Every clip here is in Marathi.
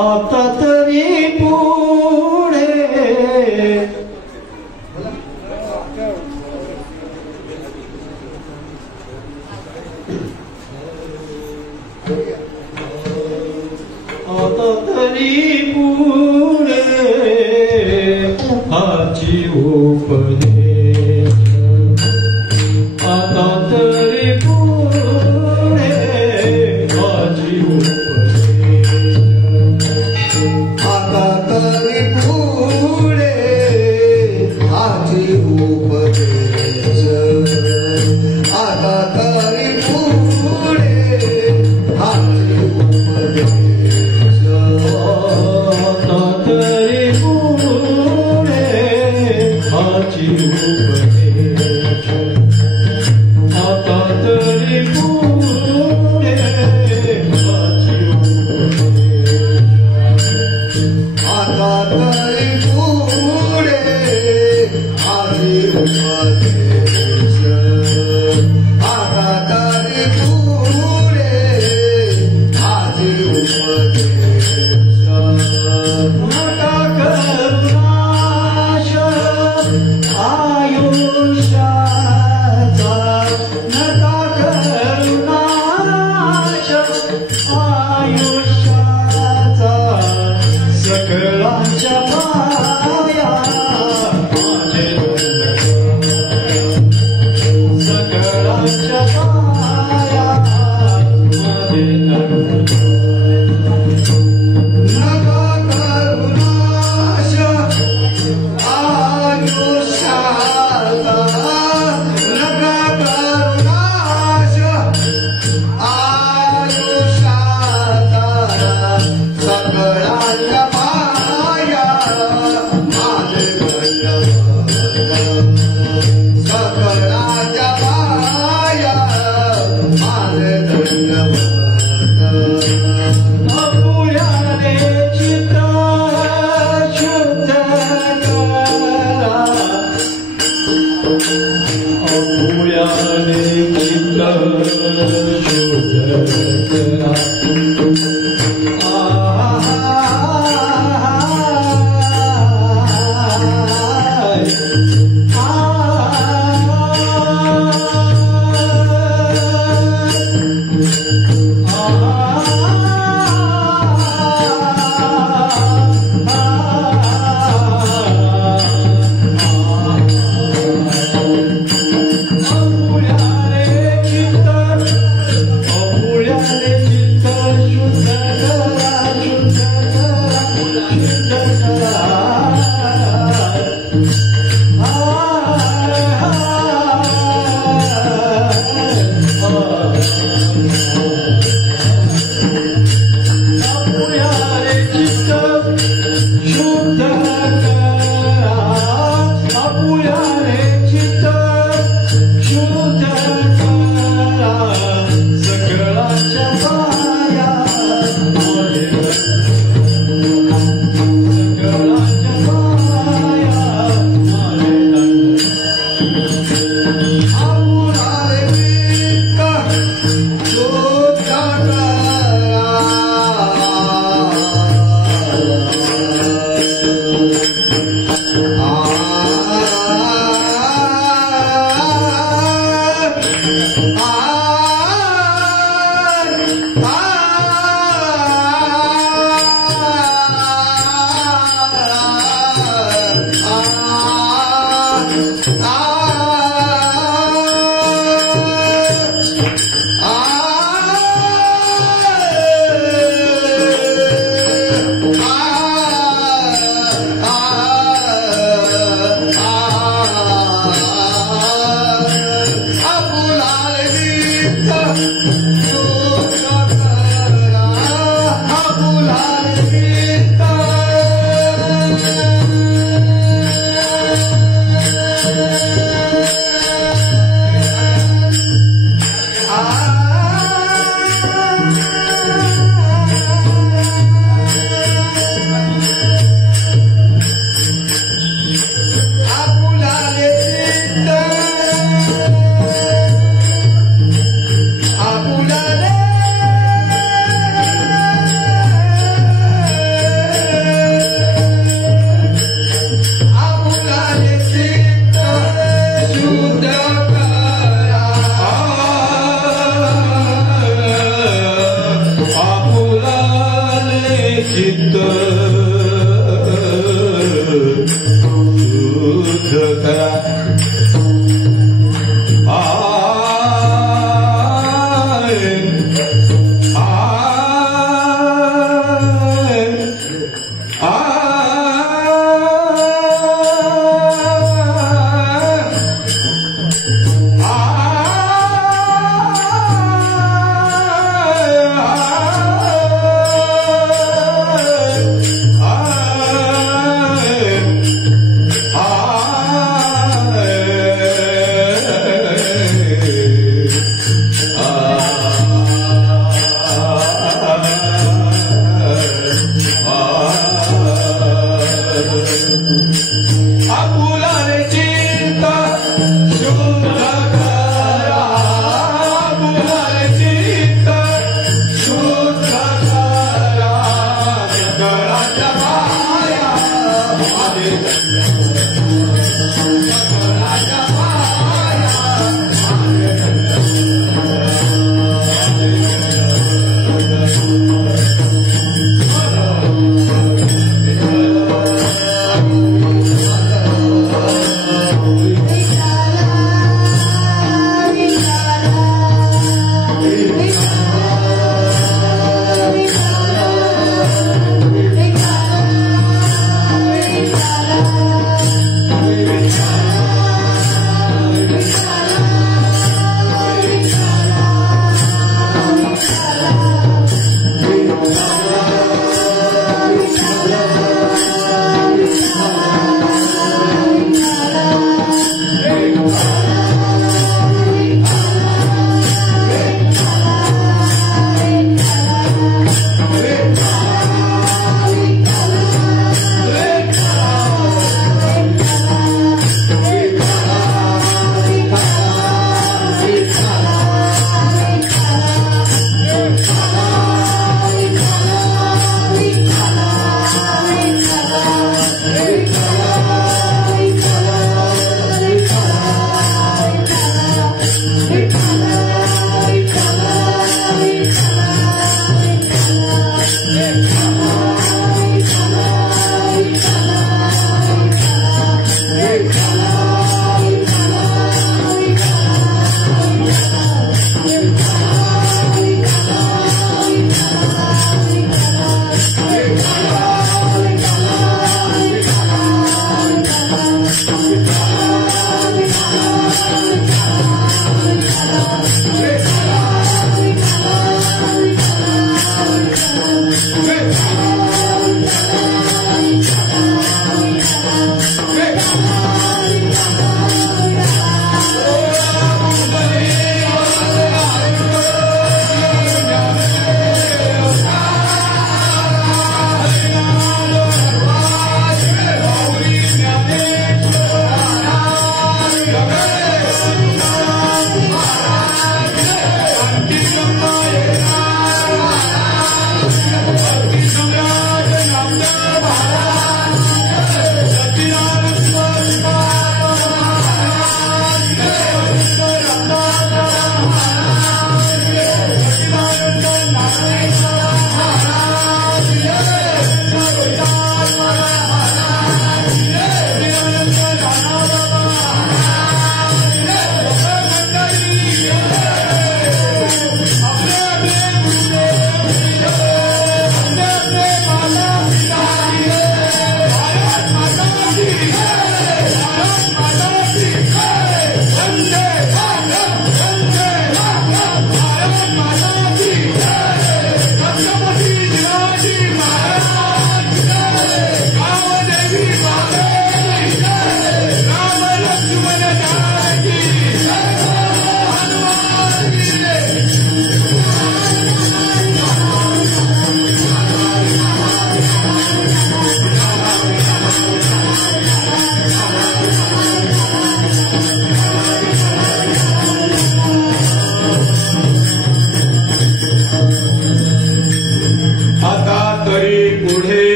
आता तरी पुढे आता तरी पुढे हाची उपदेश आता तरी पुढे हाची उपदेश सकळांच्या पाया माझे सकळांच्या पाया माझे नका करुणाश आयुष्याला नका करुणाश आयुष्याला सकळांच्या पाया माझे सकळांच्या पाया माझे अपुऱ्याने चित्त शुद्ध करा अपुऱ्याने चित्त शुद्ध करा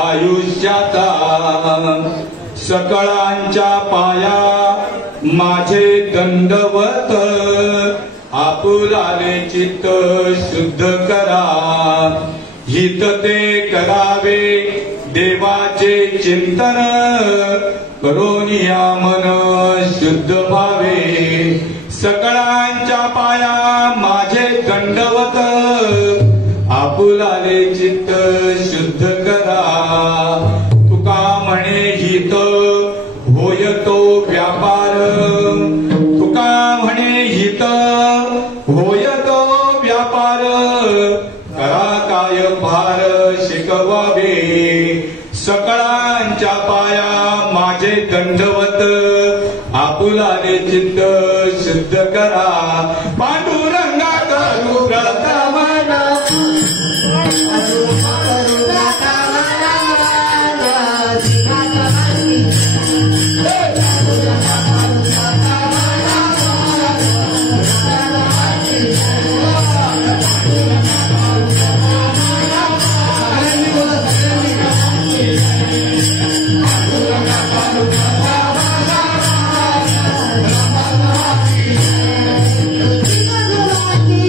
आयुष्याचा सकळांच्या पाया माझे दंडवत आपुलाले चित्त शुद्ध करा हित ते करावे देवाचे चिंतन करोनिया मन शुद्ध भावे सकळांच्या पाया माझे दंडवत आपुलाले चित्त शुद्ध करा तुका म्हणे हित होय तो व्यापार तुका म्हणे हित होय तो व्यापार करा काय भार शिकवावे सकळांच्या पाया माझे दंडवत आपुलाले चित्त शुद्ध करा पांडुरंगा करू प्रथमना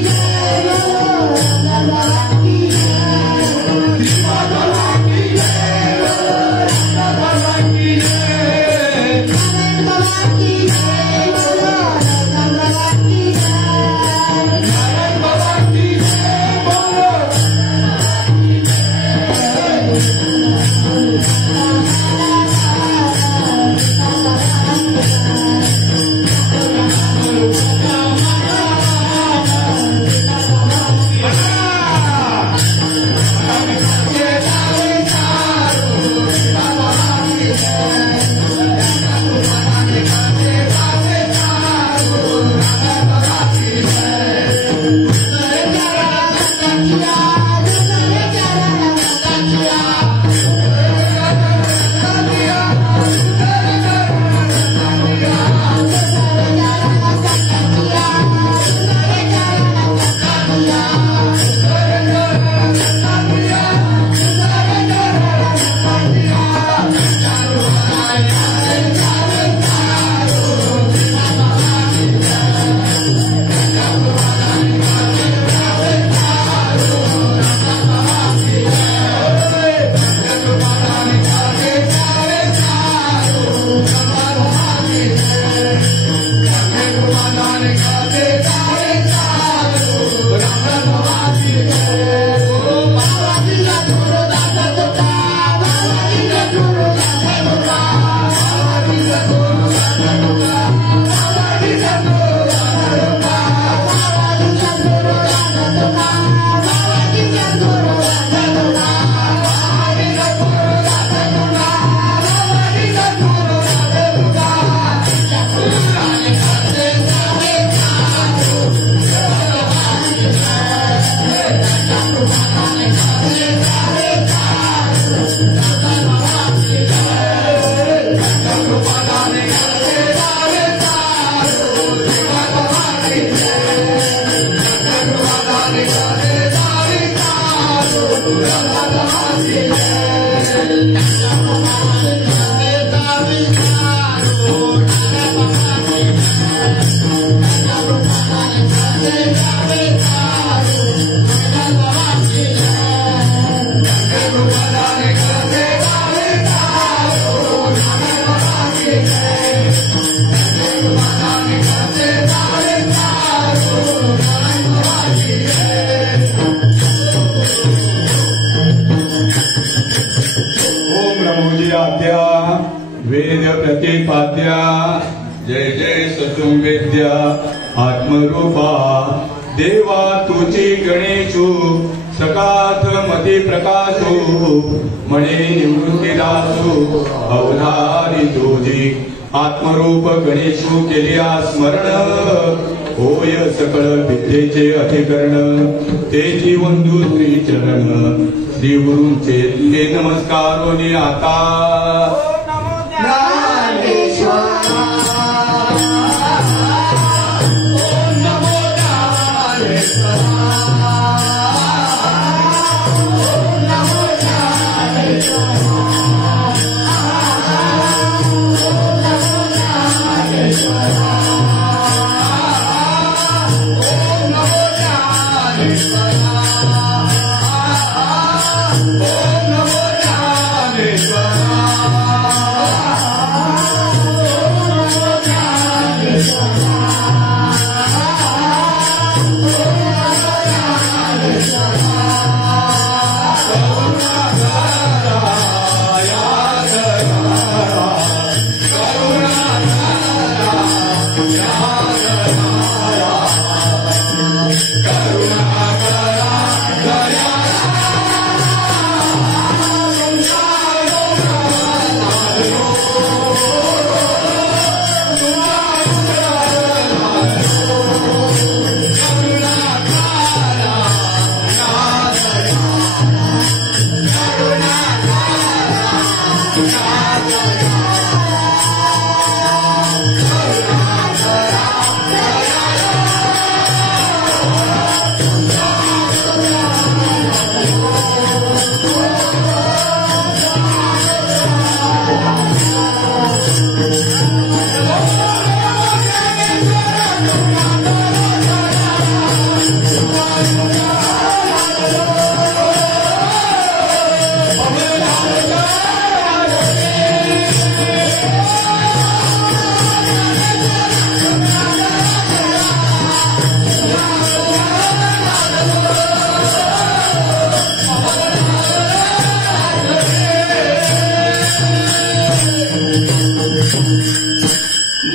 जय आद्या जय जय सतुवेद्या आत्मरूपा देवा तुझी गणेशू सकाथ मती प्रकाशू म्हणे निवृत्ती दासू अवधारी तुझी आत्मरूप गणेशू केल्या स्मरण होय सकळ विद्येचे अधिकरण तेची वंदू श्री चरण श्री गुरूंचे हे नमस्कारोनी आता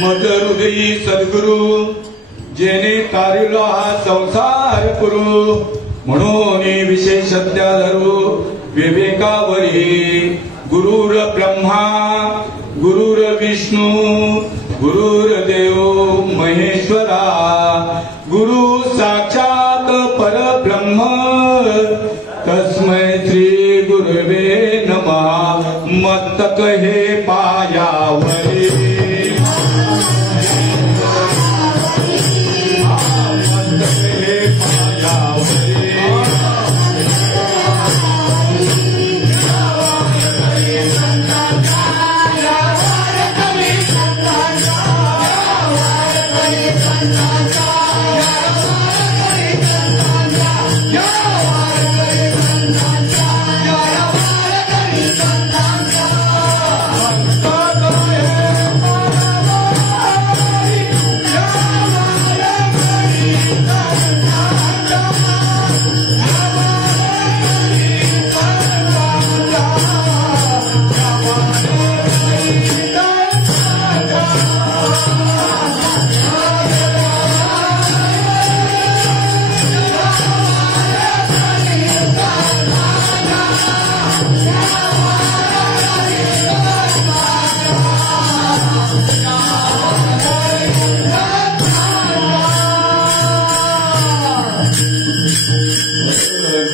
मदहृदयी सद्गुरु जेने तारिलो हा संसार पुरु म्हणून विशेषज्ञ धरू विवेकावरी गुरुर ब्रह्मा गुरुर विष्णू गुरुर्देव महेश्वरा गुरु साक्षात परब्रह्म तस्मै श्री गुरुवे नमः मस्तक हे पायावरी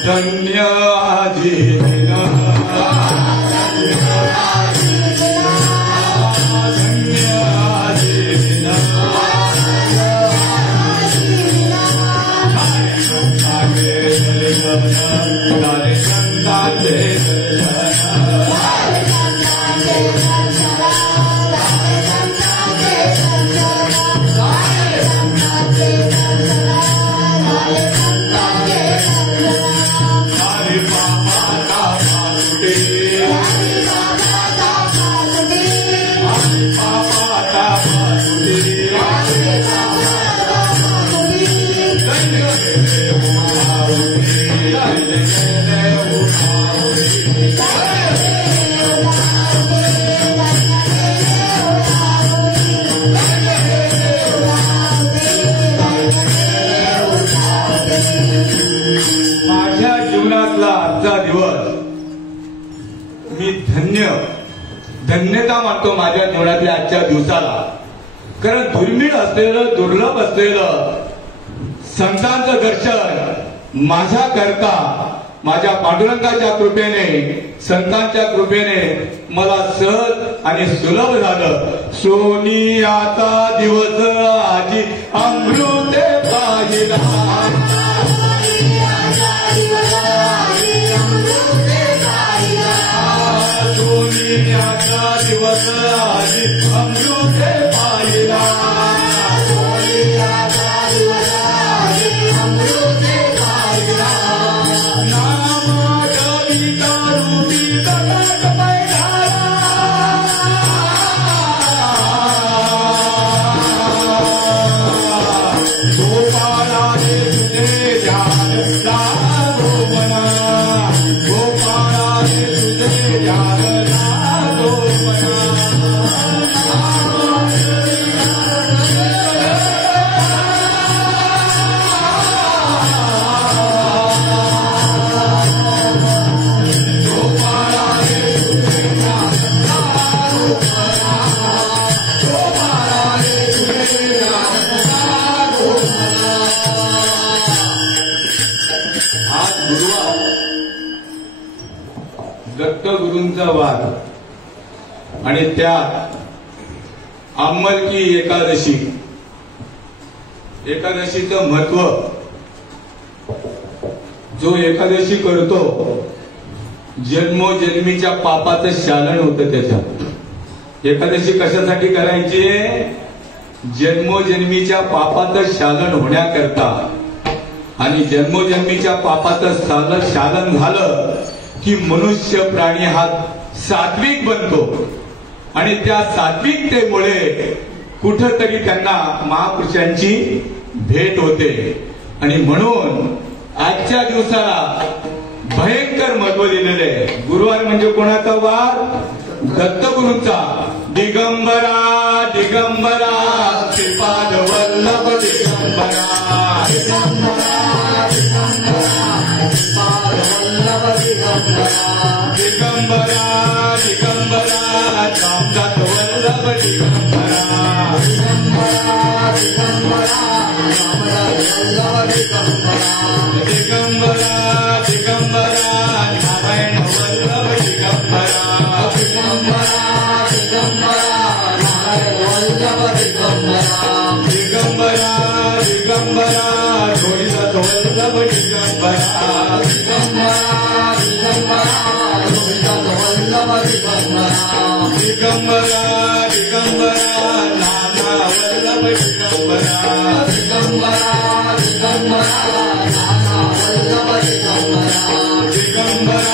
धन्य माझ्या जीवनातल्या आजच्या दिवसाला. कारण दुर्मिळ असलेलं, दुर्लभ असलेलं संतांचं दर्शन माझ्या करता, माझ्या पांडुरंगाच्या कृपेने, संतांच्या कृपेने मला सहज आणि सुलभ झालं. सोनी आता दिवस आजी अमृते पाहिला, सोनी आता दिवस आजी अमृते पाहिला. दत्तगुरूंचा वार आणि त्यात अंमलकी एकादशी. एकादशीचं महत्व, जो एकादशी करतो जन्मोजन्मीच्या पापाचं शालन होतं. त्याच्या एकादशी कशासाठी करायची? जन्मोजन्मीच्या पापाचं शालन होण्याकरता. आणि जन्मोजन्मीच्या पापाचं शालन झालं की मनुष्य प्राणी हा सात्विक बनतो. आणि त्या सात्विकतेमुळे कुठंतरी त्यांना महापुरुषांची भेट होते. आणि म्हणून आजच्या दिवसाला भयंकर महत्व दिलेलं आहे. गुरुवार म्हणजे कोणाचा वार? दत्तगुरूंचा. दिगंबरा दिगंबरा श्रीपाद वल्लभ दिगंबरा, दिगंबरा दिगंबरा रामदास वल्लभ दिगंबरा, दिगंबरा दिगंबरा नारायण वल्लभ दिगंबरा, दिगंबरा दिगंबरा रोहिदास वल्लभ दिगंबरा, दिगंबरा दिगंबरा नाना वल्लभ दिगंबरा, दिगंबरा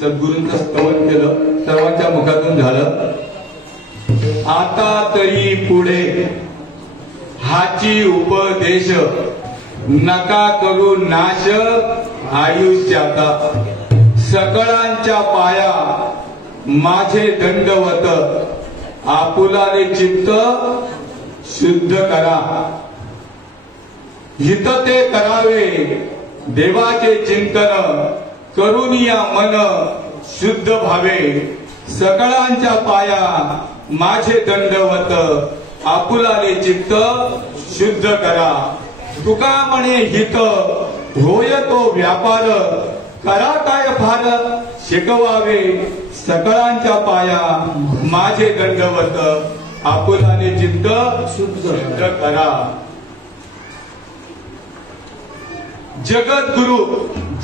सद्गुरूंचं स्तवन केलं, सर्वांच्या मुखातून झालं. आता तरी पुढे हाची उपदेश, नका करू नाश आयुष्याचा. सकळांच्या पाया माझे दंडवत, आपुलाने चित्त शुद्ध करा. हित ते करावे देवाचे चिंतन, करून या मन शुद्ध भावे. सकळांच्या पाया माझे दंडवत, आपुलाने चित्त शुद्ध करा. तुका म्हणे हित होय तो व्यापार, करा काय फार शिकवावे. सकळांच्या पाया माझे दंडवत, आपुलाने चित्त शुद्ध करा. जगद्गुरु,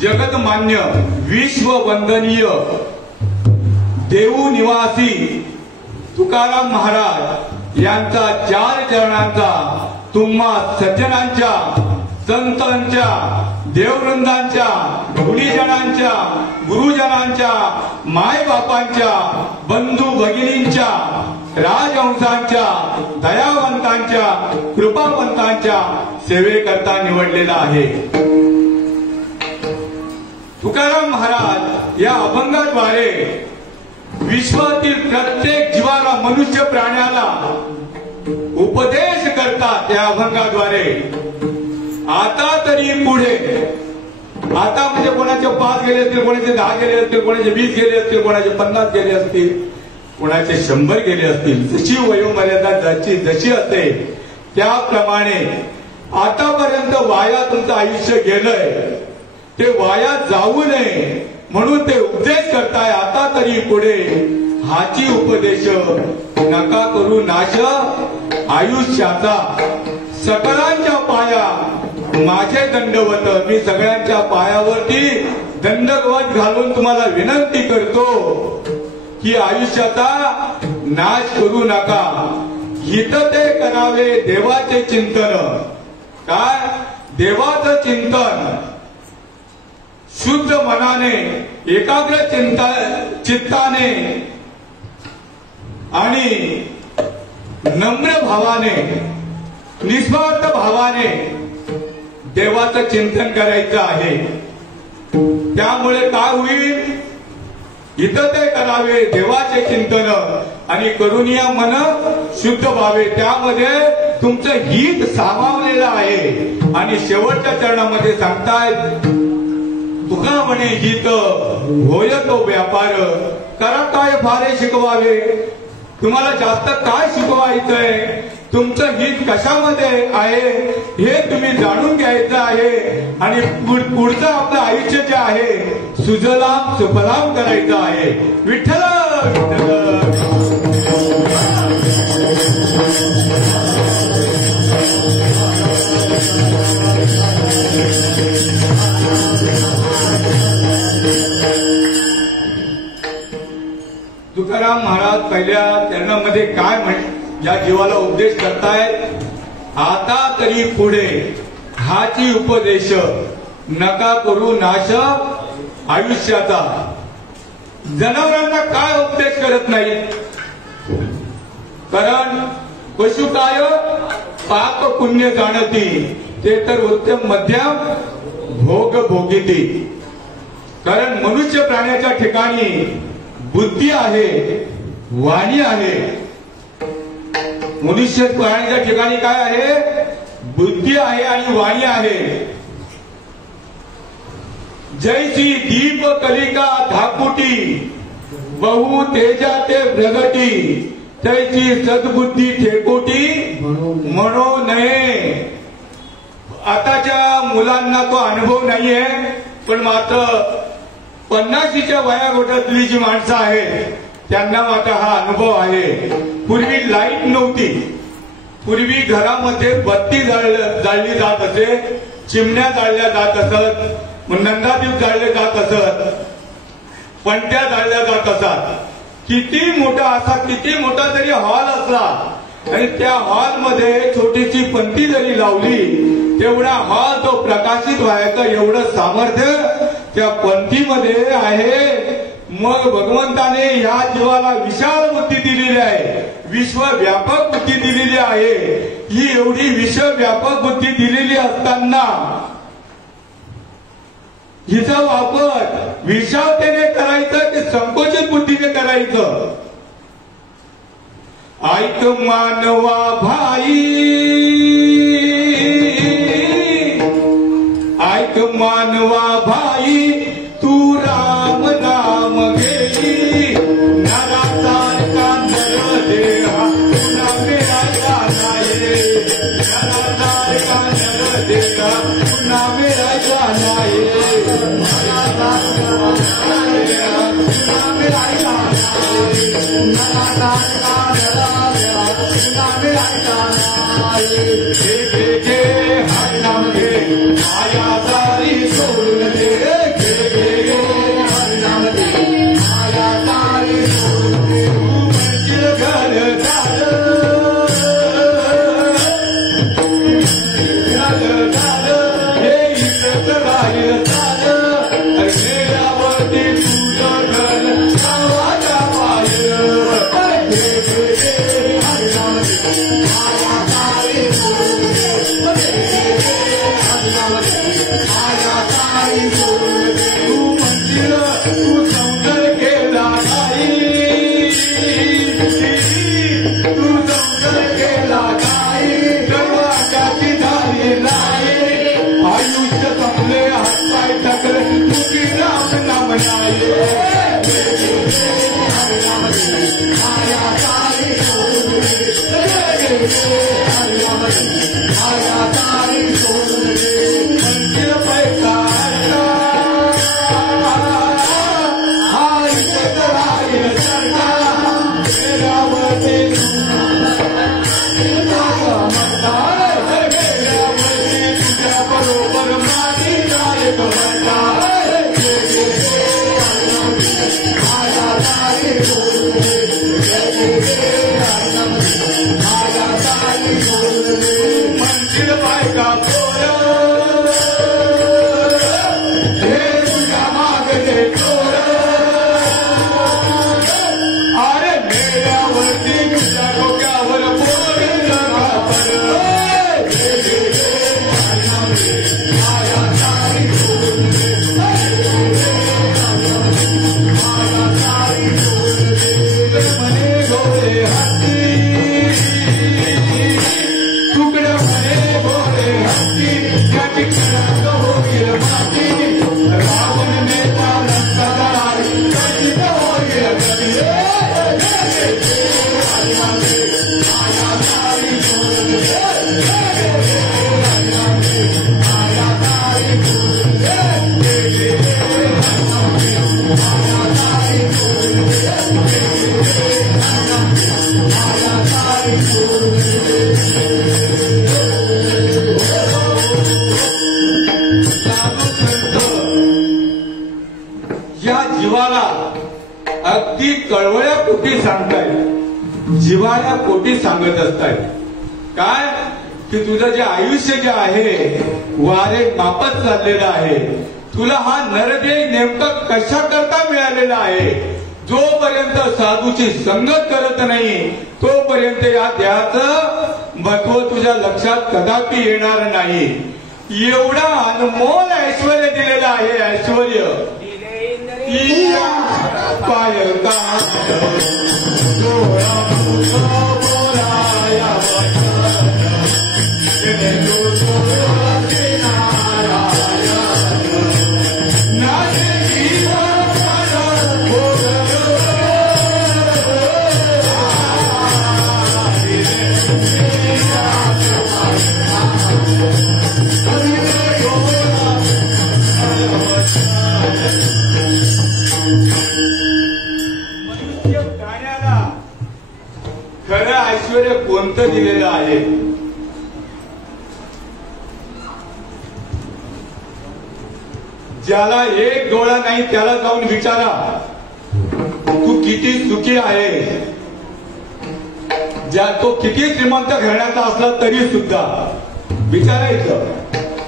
जगतमान्य, विश्ववंदनीय देऊ निवासी तुकाराम महाराज यांचा 4 चरणांचा तुम्हा सज्जनांच्या, संतांच्या, देववृंदांच्या, गुणीजनांच्या, गुरुजनांच्या, मायबापांच्या, बंधू भगिनींच्या, राजहंसांच्या, दयावंतांच्या, कृपावंतांच्या सेवेकरता निवडलेला आहे. तुकाराम महाराज या अभंगाद्वारे विश्वातील प्रत्येक जीवाला, मनुष्य प्राण्याला उपदेश करतात. या अभंगाद्वारे आता तरी पुढे, आता म्हणजे कोणाचे 5 गेले असतील, कोणाचे 10 गेले असतील, कोणाचे 20 गेले असतील, कोणाचे 50 गेले असतील, कोणाचे 100 गेले असतील. जशी वयोमर्यादा जशी असते त्याप्रमाणे आतापर्यंत वाया तुमचं आयुष्य गेलंय, ते वाया जाऊ नये म्हणून ते उपदेश करताय. आता तरी पुढे हाची उपदेश नका करू नाश आयुष्याचा. सकलांच्या पाया माझे दंडवत, मी सगळ्यांच्या पायावरती दंडवत घालून तुम्हाला विनंती करतो की आयुष्याचा नाश करू नका. हित ते करावे देवाचे चिंतन. काय? देवाचं चिंतन शुद्ध मनाने, एकाग्र चित्ताने आणि नम्र भावाने, निस्वार्थ भावाने देवाचं चिंतन करायचं आहे. त्यामुळे काय होईल? इथं ते करावे देवाचे चिंतन आणि करुणिया मन शुद्ध व्हावे. त्यामध्ये तुमचं हित सामावलेलं आहे. आणि शेवटच्या चरणामध्ये सांगतायत तुका म्हणे हित होय तो व्यापार. करा काय फारे शिकवावे. तुम्हाला जास्त काय शिकवायचंय, तुमचं हित कशामध्ये आहे हे तुम्ही जाणून घ्यायचं आहे. आणि पुढचं आपलं आयुष्य जे आहे सुजलाम सुफलाम करायचं आहे. विठ्ठल विठ्ठल. तुकाराम महाराज पहिल्या चरणामध्ये काय या जीवाला उपदेश करतायत? आता तरी पुढे हाची उपदेश नका करू नाश आयुष्याचा. जनावरांना काय उपदेश करत नाही? कारण पशु काय पाप पुण्य जाणती, ते तर उत्तम मध्यम भोग भोगिती. कारण मनुष्य प्राण्याच्या ठिकाणी बुद्धी आहे, वाणी आहे. मनुष्य प्राण्याच्या ठिकाणी काय आहे? बुद्धी आहे आणि वाणी आहे. जैसी दीप कलिका धाकुटी, बहु तेजा ते प्रगटी, तैची सद्बुद्धी ठेकोटी म्हणू नये. आताच्या मुलांना तो अनुभव नाहीये, पण मात्र 50च्या वयागटातली जी माणसं आहेत त्यांना मात्र हा अनुभव आहे. पूर्वी लाईट नव्हती. पूर्वी घरामध्ये बत्ती जाळली जात असे, चिमण्या जाळल्या जात असत, नंदादीप जाळले जात असत, पणत्या जाळल्या जात असतात. किती मोठा असा, किती मोठा जरी हॉल असला आणि त्या हॉलमध्ये छोटीशी पंती जरी लावली, तेवढा हॉल तो प्रकाशित व्हायचा एवढं सामर्थ्य त्या पंथीमध्ये आहे. मग भगवंताने ह्या जीवाला विशाल बुद्धी दिलेली आहे, विश्वव्यापक बुद्धी दिलेली आहे. ही एवढी विश्वव्यापक बुद्धी दिलेली असताना हिचा वापर विशालतेने करायचं की संकोचित बुद्धीने करायचं? ऐक मानवा भाई, ऐक मानवा भाई, तू राम नाम घेई, नरासारखा नर देहा पुन्हा मिळाला नाही. नरासारखा नर देहा पुन्हा मिळाला नाही. सोडून दे, या जीवाला अगदी कळवळ्या पोटी सांगताय, जीवाला पोटी सांगत असताय काय की तुझं जे आयुष्य जे आहे वारे मापत चाललेलं आहे. तुला हा नरदेह नेमका कशा करता मिळालेला आहे. जोपर्यंत साधूची संगत करत नाही तोपर्यंत या देहाचं महत्व तुझ्या लक्षात कदापि येणार नाही. एवढा अनमोल ऐश्वर्य दिलेलं आहे. ऐश्वर्य पायता खरं ऐश्वर्य कोणतं दिलेलं आहे. ज्याला एक डोळा नाही त्याला जाऊन विचारा तू किती सुखी आहे. ज्या तो किती श्रीमंत घराण्याचा असला तरी सुद्धा विचारायचं.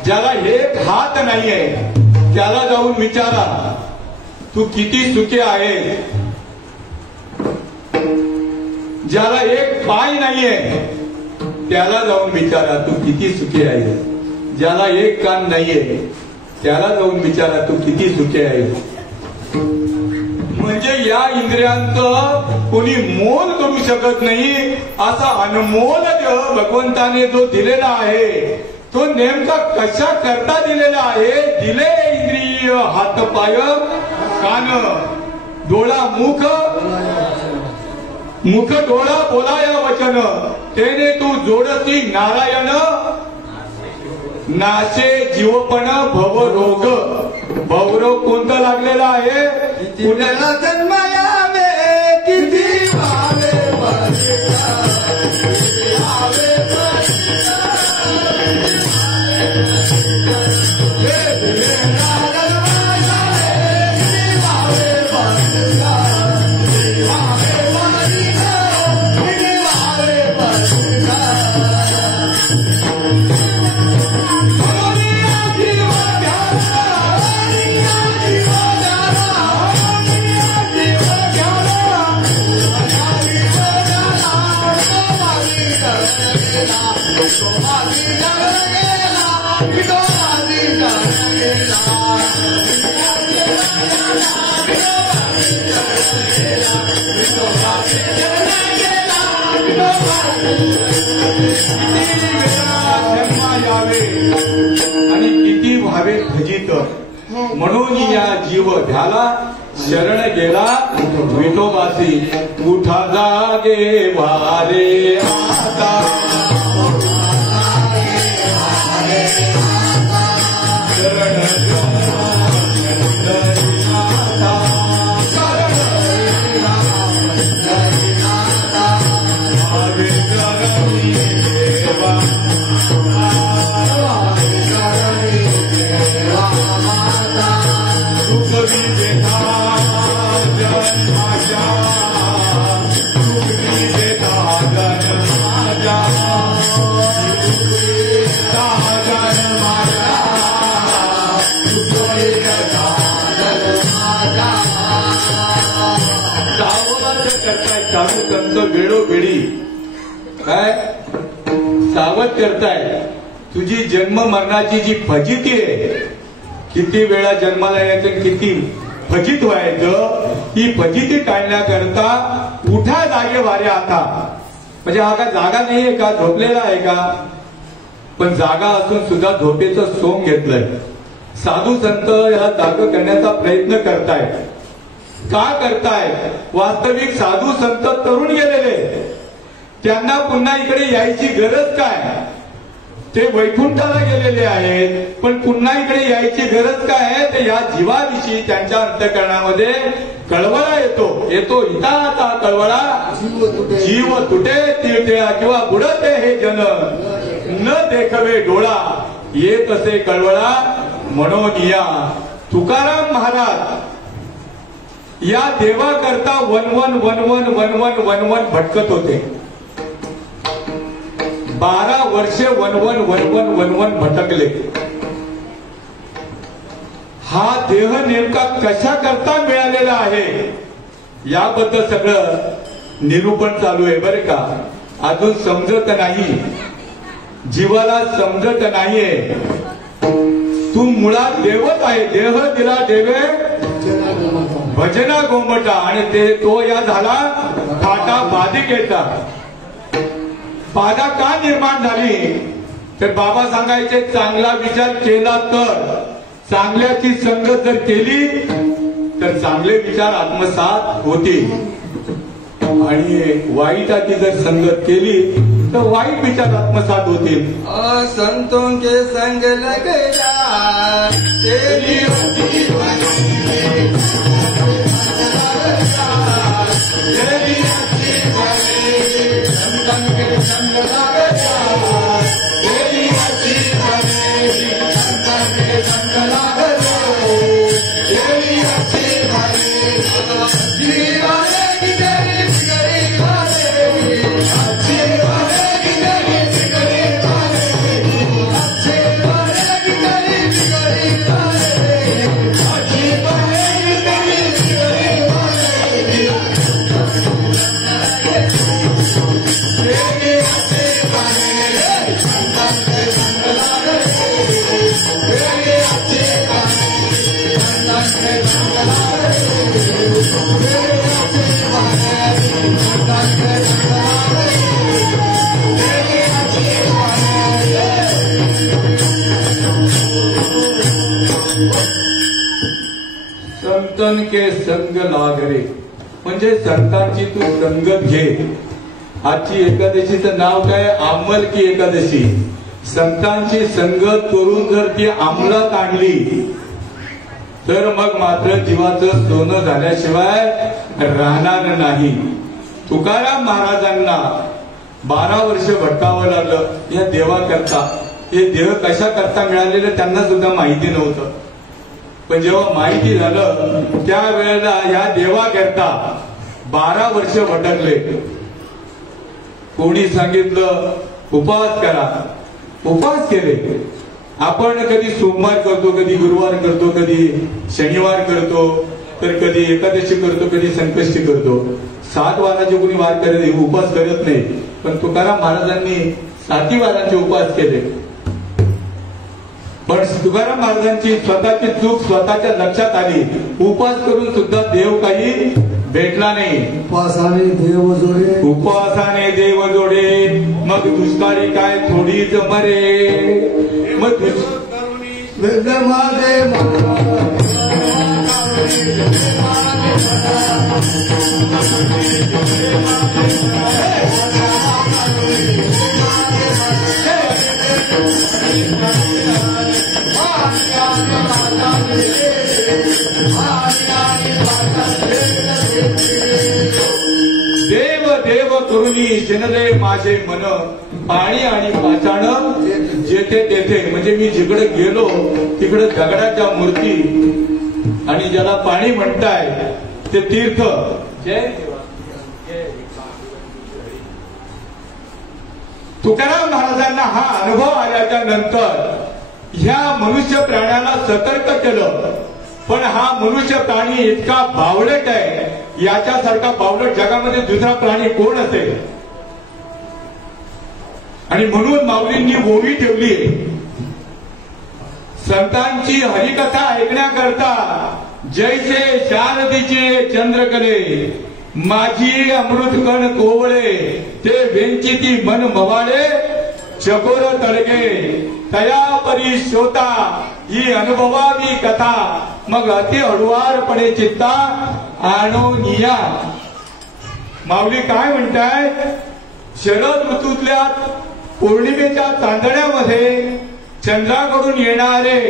ज्याला एक हात नाहीये त्याला जाऊन विचारा तू किती सुखी आहे. ज्याला एक पाय नाहीये त्याला जाऊन विचारा तू किती सुखी आहे. ज्याला एक कान नाहीये त्याला जाऊन विचारा तू किती सुखी आहे. म्हणजे या इंद्रियांचं कोणी मोल करू शकत नाही. असा अनमोल देह भगवंताने जो दिलेला आहे तो नेमका कशा करता दिलेला आहे. दिले इंद्रिय हात पाय कान डोळा मुख मुख डोळा बोलाया वचन तेने तू जोडती नारायण. नाशे जीवपण भवरोग. भवरोग कोणता लागलेला आहे. पुण्याला जन्म यावे किती भावे आणि किती व्हावे खजित म्हणून या जीव ध्याला शरण गेला विठोबासी उठा जागे वारे आता शरण वेळोवेळी काय सावध करताय तुझी जन्म मरणाची जी फजिती आहे किती वेळा जन्माला यायचं किती फजित व्हायचं ही फजिती टाळण्याकरता उठा जागे वारे आता म्हणजे हा काय जागा नाहीये का झोपलेला आहे का पण जागा असून सुद्धा झोपेचं सोंग घेतलंय साधू संत या जाग करण्याचा प्रयत्न करताय का करताय वास्तविक साधू संत तरुण गेलेले त्यांना पुन्हा इकडे यायची गरज काय ते वैकुंठाला गेलेले आहेत पण पुन्हा इकडे यायची गरज काय आहे तर या जीवाविषयी त्यांच्या अंतःकरणामध्ये कळवळा येतो हिताचा कळवळा जीव तुटे तिळतेळा किंवा बुडते हे जन न देखवे डोळा येत असे कळवळा म्हणून या तुकाराम महाराज या देवाकरता वनवन भटकत होते 12 वर्षे वनवन भटकले हा देह नेमका कशा करता मिळालेला आहे याबद्दल सगळं निरूपण चालू आहे बरं का अजून समजत नाही जीवाला समजत नाहीये तू मुळात देवच आहे देह दिला देवे भजना गोमटा आणि ते तो या झाला फाटा बाधिकेचा बाधा का निर्माण झाली तर बाबा सांगायचे चांगला विचार केला तर चांगल्याची संगत जर केली तर चांगले विचार आत्मसात होतील आणि वाईटाची जर संगत केली तर वाईट विचार आत्मसात होतील संतों के संग लग जा तेरी संतन के संग लागरे म्हणजे संतांची तू संगत घे आजची एकादशीचं नाव काय अंमल की एकादशी संतांची संगत करून जर ती अंमलात आणली तर मग मात्र जीवाचं सोनं झाल्याशिवाय राहणार नाही तुकाराम महाराजांना 12 वर्ष भटकावं लागलं या देवाकरता हे देह कशा करता मिळालेलं त्यांना सुद्धा माहिती नव्हतं पण जेव्हा माहिती झालं त्यावेळेला या देवाकरता 12 वर्ष भटकले कोणी सांगितलं उपास करा उपास केले आपण कधी सोमवार करतो कधी गुरुवार करतो कधी शनिवार करतो तर कधी एकादशी करतो कधी संकष्टी करतो 7 वाराचे कोणी वार करत उपास करत नाही पण तुकाराम महाराजांनी 7 वारांचे उपवास केले. पण तुकाराम महाराजांची स्वतःची चूक स्वतःच्या लक्षात आली. उपवास करून सुद्धा देव काही भेटला नाही. उपवासाने देव जोडे, उपवासाने देव जोडे, मग दुष्काळी काय थोडीच मरे. मग देव देव करुणी शिनले माझे मन, पाणी आणि पाषाण जेथे तेथे. म्हणजे मी जिकडे गेलो तिकडे दगडाच्या मूर्ती आणि ज्याला पाणी म्हणताय ते तीर्थ. जय तुकाराम महाराजांना हा अनुभव आल्याच्या नंतर ह्या मनुष्य प्राण्याला सतर्क केलं. पण हा मनुष्य प्राणी इतका बावळट आहे, याच्यासारखा बावळट जगामध्ये दुसरा प्राणी कोण असेल. आणि म्हणून माऊलींनी ओवी ठेवली, संतांची हरिकथा ऐकण्याकरता जैसे शारदीचे चंद्रकले, माझी अमृतकण कोवळे, ते वेंचिती मन मवाळे, चकोर तळगे तया परी शोता, ही अनुभवावी कथा, मग अति हळुवारपणे चित्ता आणो निया. माऊली काय म्हणताय, शरद ऋतूतल्या पौर्णिमेच्या चांदण्यामध्ये चंद्राकडून येणारे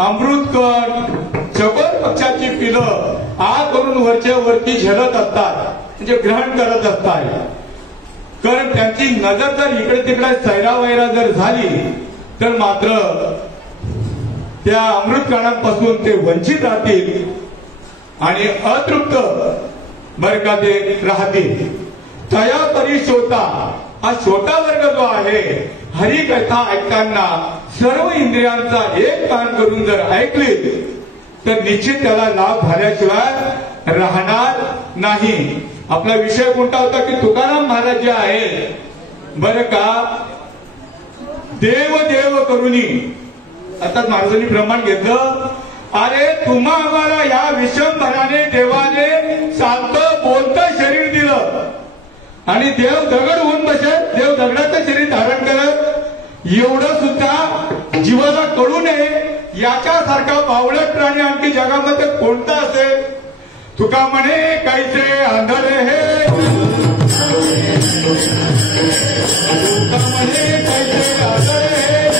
अमृतकण चकोर पक्षाची पिलं आ करून वरच्या वरती झेलत असतात, म्हणजे ग्रहण करत असतात. कारण त्यांची नजर जर इकडे तिकडे सैरावैरा जर झाली तर मात्र त्या अमृतकणांपासून ते वंचित राहतील आणि अतृप्त बर का ते राहतील. तया परी श्रोता, हा श्रोता वर्ग जो आहे हरिकथा ऐकताना सर्व इंद्रियांचा एक कान करून जर ऐकली तर निश्चित त्याला लाभ झाल्याशिवाय राहणार नाही. आपला विषय कोणता होता की तुकाराम महाराज जे आहेत बर का, देव देव करुणी. आता महाराजांनी प्रमाण घेतलं, अरे तुम्हा आम्हाला या विश्वभराने देवाने चालतं बोलतं शरीर दिलं आणि देव दगड होऊन बसत, देव दगडाचं शरीर धारण करत, एवढं सुद्धा जीवाला कळू नये याच्यासारखा बावळट प्राणी आणखी जगामध्ये कोणता असेल. तुका म्हणे कैसे आंधळे हे, तुका म्हणे कैसे आंधळे हे,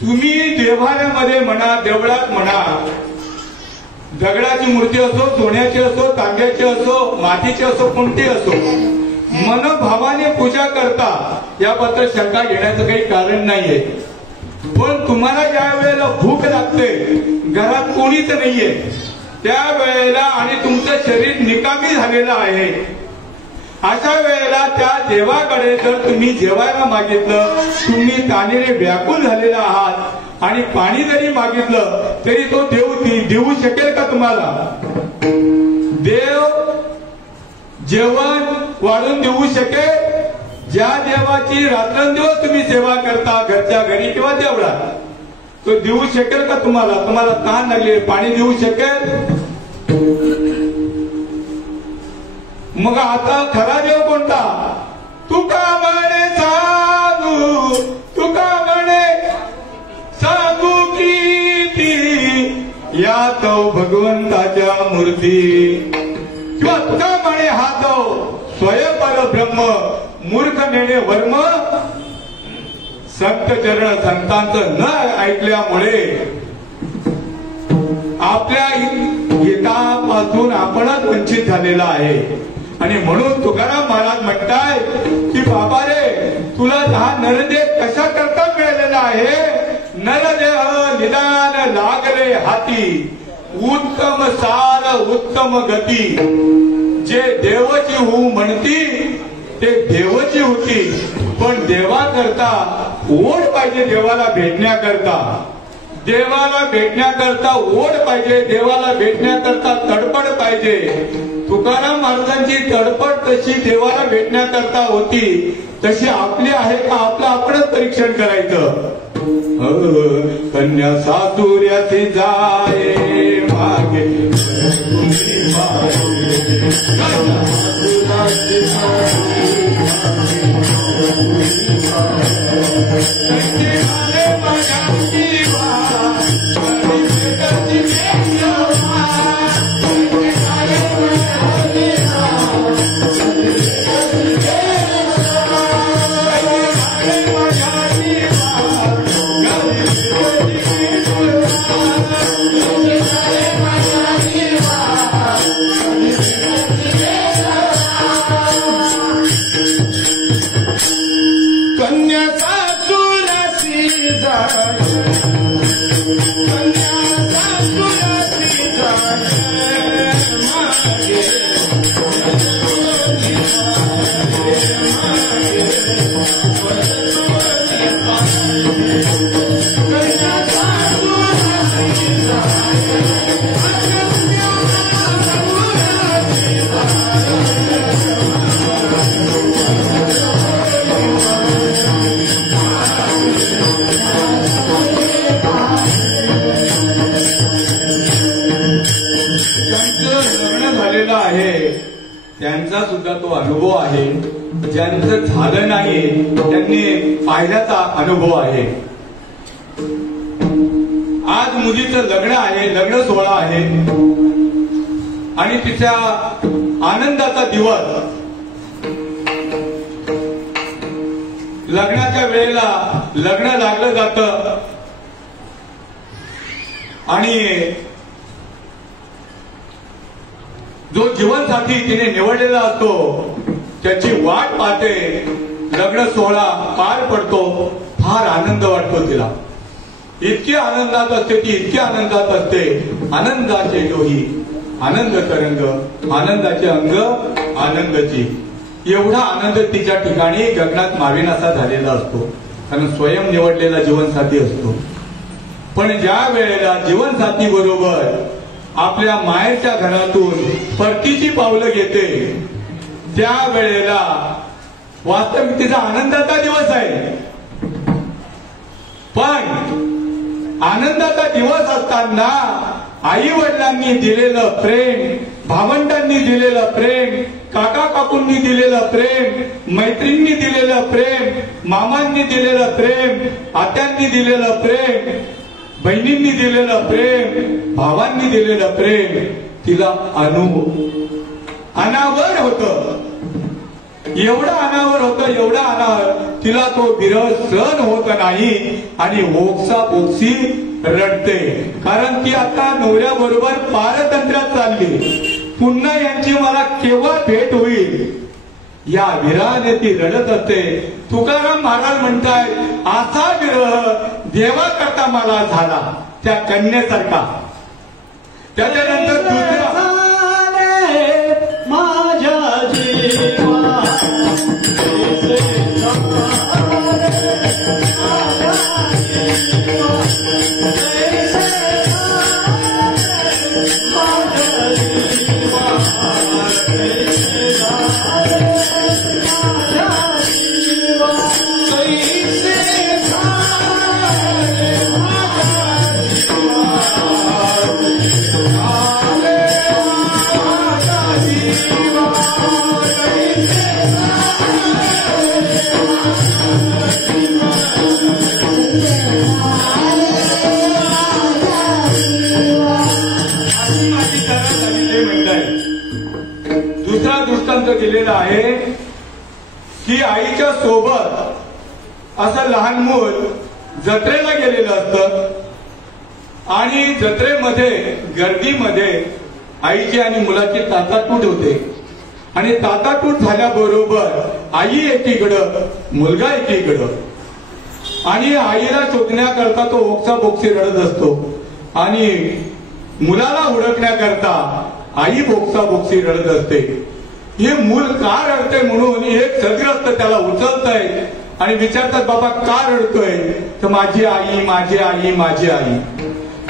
तुम्ही देवालयामध्ये म्हणा, देवळात म्हणा, दगडाची मूर्ती असो, सोन्याची असो, तांब्याची असो, मातीची असो, कोणती असो, मनभावाने पूजा करता याबद्दल शंका घेण्याचं काही कारण नाहीये. पण तुम्हाला ज्या वेळेला भूक लागते, घरात कोणीच नाहीये, त्या वेळेला आणि तुमचं शरीर निकामी झालेलं आहे, अशा वेळेला त्या देवाकडे जर तुम्ही जेवायला मागितलं, तुम्ही तानेने व्याकुल झालेला आहात आणि पाणी जरी मागितलं तरी तो देव देऊ शकेल का तुम्हाला. देव जेवण वाढून देऊ शकेल. ज्या देवाची रात्रंदिवस तुम्ही सेवा करता घरच्या घरी किंवा देवळात, तो देऊ शकेल का तुम्हाला. तुम्हाला तहान लागली, पाणी देऊ शकेल. मग आता खरा देव कोणता. तुका म्हणे सांगू, तुका म्हणे सांगू किती या तो भगवंताच्या मूर्ती, किंवा तुका म्हणे हा तो स्वयंपर ब्रह्म, मूर्ख नेणे वर्म. संत चरण संतांचं न ऐकल्यामुळे आपल्या हितापासून आपणच वंचित झालेला आहे. आणि म्हणून तुकाराम महाराज म्हणताय की बाबा रे, तुला हा नरदेह कशा करता मिळालेला आहे. नरदेह निदान लागले हाती, उत्तम सार उत्तम गती, जे देवची होऊ म्हणती ते देवाची होती, पण देवाकरता ओढ पाहिजे, देवाला भेटण्याकरता, देवाला भेटण्याकरता ओढ पाहिजे, देवाला भेटण्याकरता तडपड पाहिजे. तुकाराम महाराजांची तडपड तशी देवाला भेटण्याकरता होती, तशी आपली आहे का आपलं आपणच परीक्षण करायचं. कन्या सासुर्याची जाये मागे त्यांचा सुद्धा तो अनुभव आहे. ज्यांचं झालं नाही त्यांनी पाहिल्याचा अनुभव आहे. आज मुलीचं लग्न आहे, लग्न सोहळा आहे आणि तिच्या आनंदाचा दिवस. लग्नाच्या वेळेला लग्न लागलं जातं आणि जो जीवनसाथी तिने निवडलेला असतो त्याची वाट पाहते. लग्न सोहळा पार पडतो, फार आनंद वाटतो तिला. इतकी आनंदात असते ती, इतकी आनंदात असते. आनंदाचे डोही आनंद तरंग, आनंदाचे अंग आनंदाची. एवढा आनंद तिच्या ठिकाणी गगनात मावेनासा झालेला असतो, कारण स्वयं निवडलेला जीवनसाथी असतो. पण ज्या वेळेला जीवनसाथी बरोबर आपल्या मायेच्या घरातून परतीची पावलं घेते, त्या वेळेला वास्तविकतेचा आनंदाचा दिवस आहे. पण आनंदाचा दिवस असताना आई वडिलांनी दिलेलं प्रेम, भावंडांनी दिलेलं प्रेम, काका काकूंनी दिलेलं प्रेम, मैत्रिणींनी दिलेलं प्रेम, मामांनी दिलेलं प्रेम, आत्यांनी दिलेलं प्रेम, बहिणींनी दिलेलं प्रेम, भावांनी दिलेलं प्रेम तिला अनावर होतं. एवढं अनावर होतं, एवढं अनावर, तिला तो विरह सहन होत नाही आणि ओक्सा बोक्सी रडते. कारण ती आता नवऱ्याबरोबर पारतंत्र्यात चालली. पुन्हा यांची मला केव्हा भेट होईल या विरहाने ती रडत असते. तुकाराम महाराज म्हणतायत, असा विरह देवा करता मला झाला त्या कन्येसारखा. त्याच्यानंतर दुसरा माझ्या जीवा दिलेला आहे की आईच्या सोबत असं लहान मूल जत्रेला गेलेलं असतं आणि जत्रेमध्ये गर्दीमध्ये आईची आणि मुलाची ताटातूट होते आणि ताटातूट झाल्याबरोबर आई एकीकडं, मुलगा एकीकडं आणि आईला शोधण्याकरता तो ओक्सा बोक्सी रडत असतो आणि मुलाला हुडकण्याकरता आई बोक्सा बोक्सी रडत असते. हे मूल का रडतंय म्हणून एक सद्ग्रस्त त्याला उचलतय आणि विचारतात बाबा का रडतोय, तर माझी आई माझी आई माझी आई.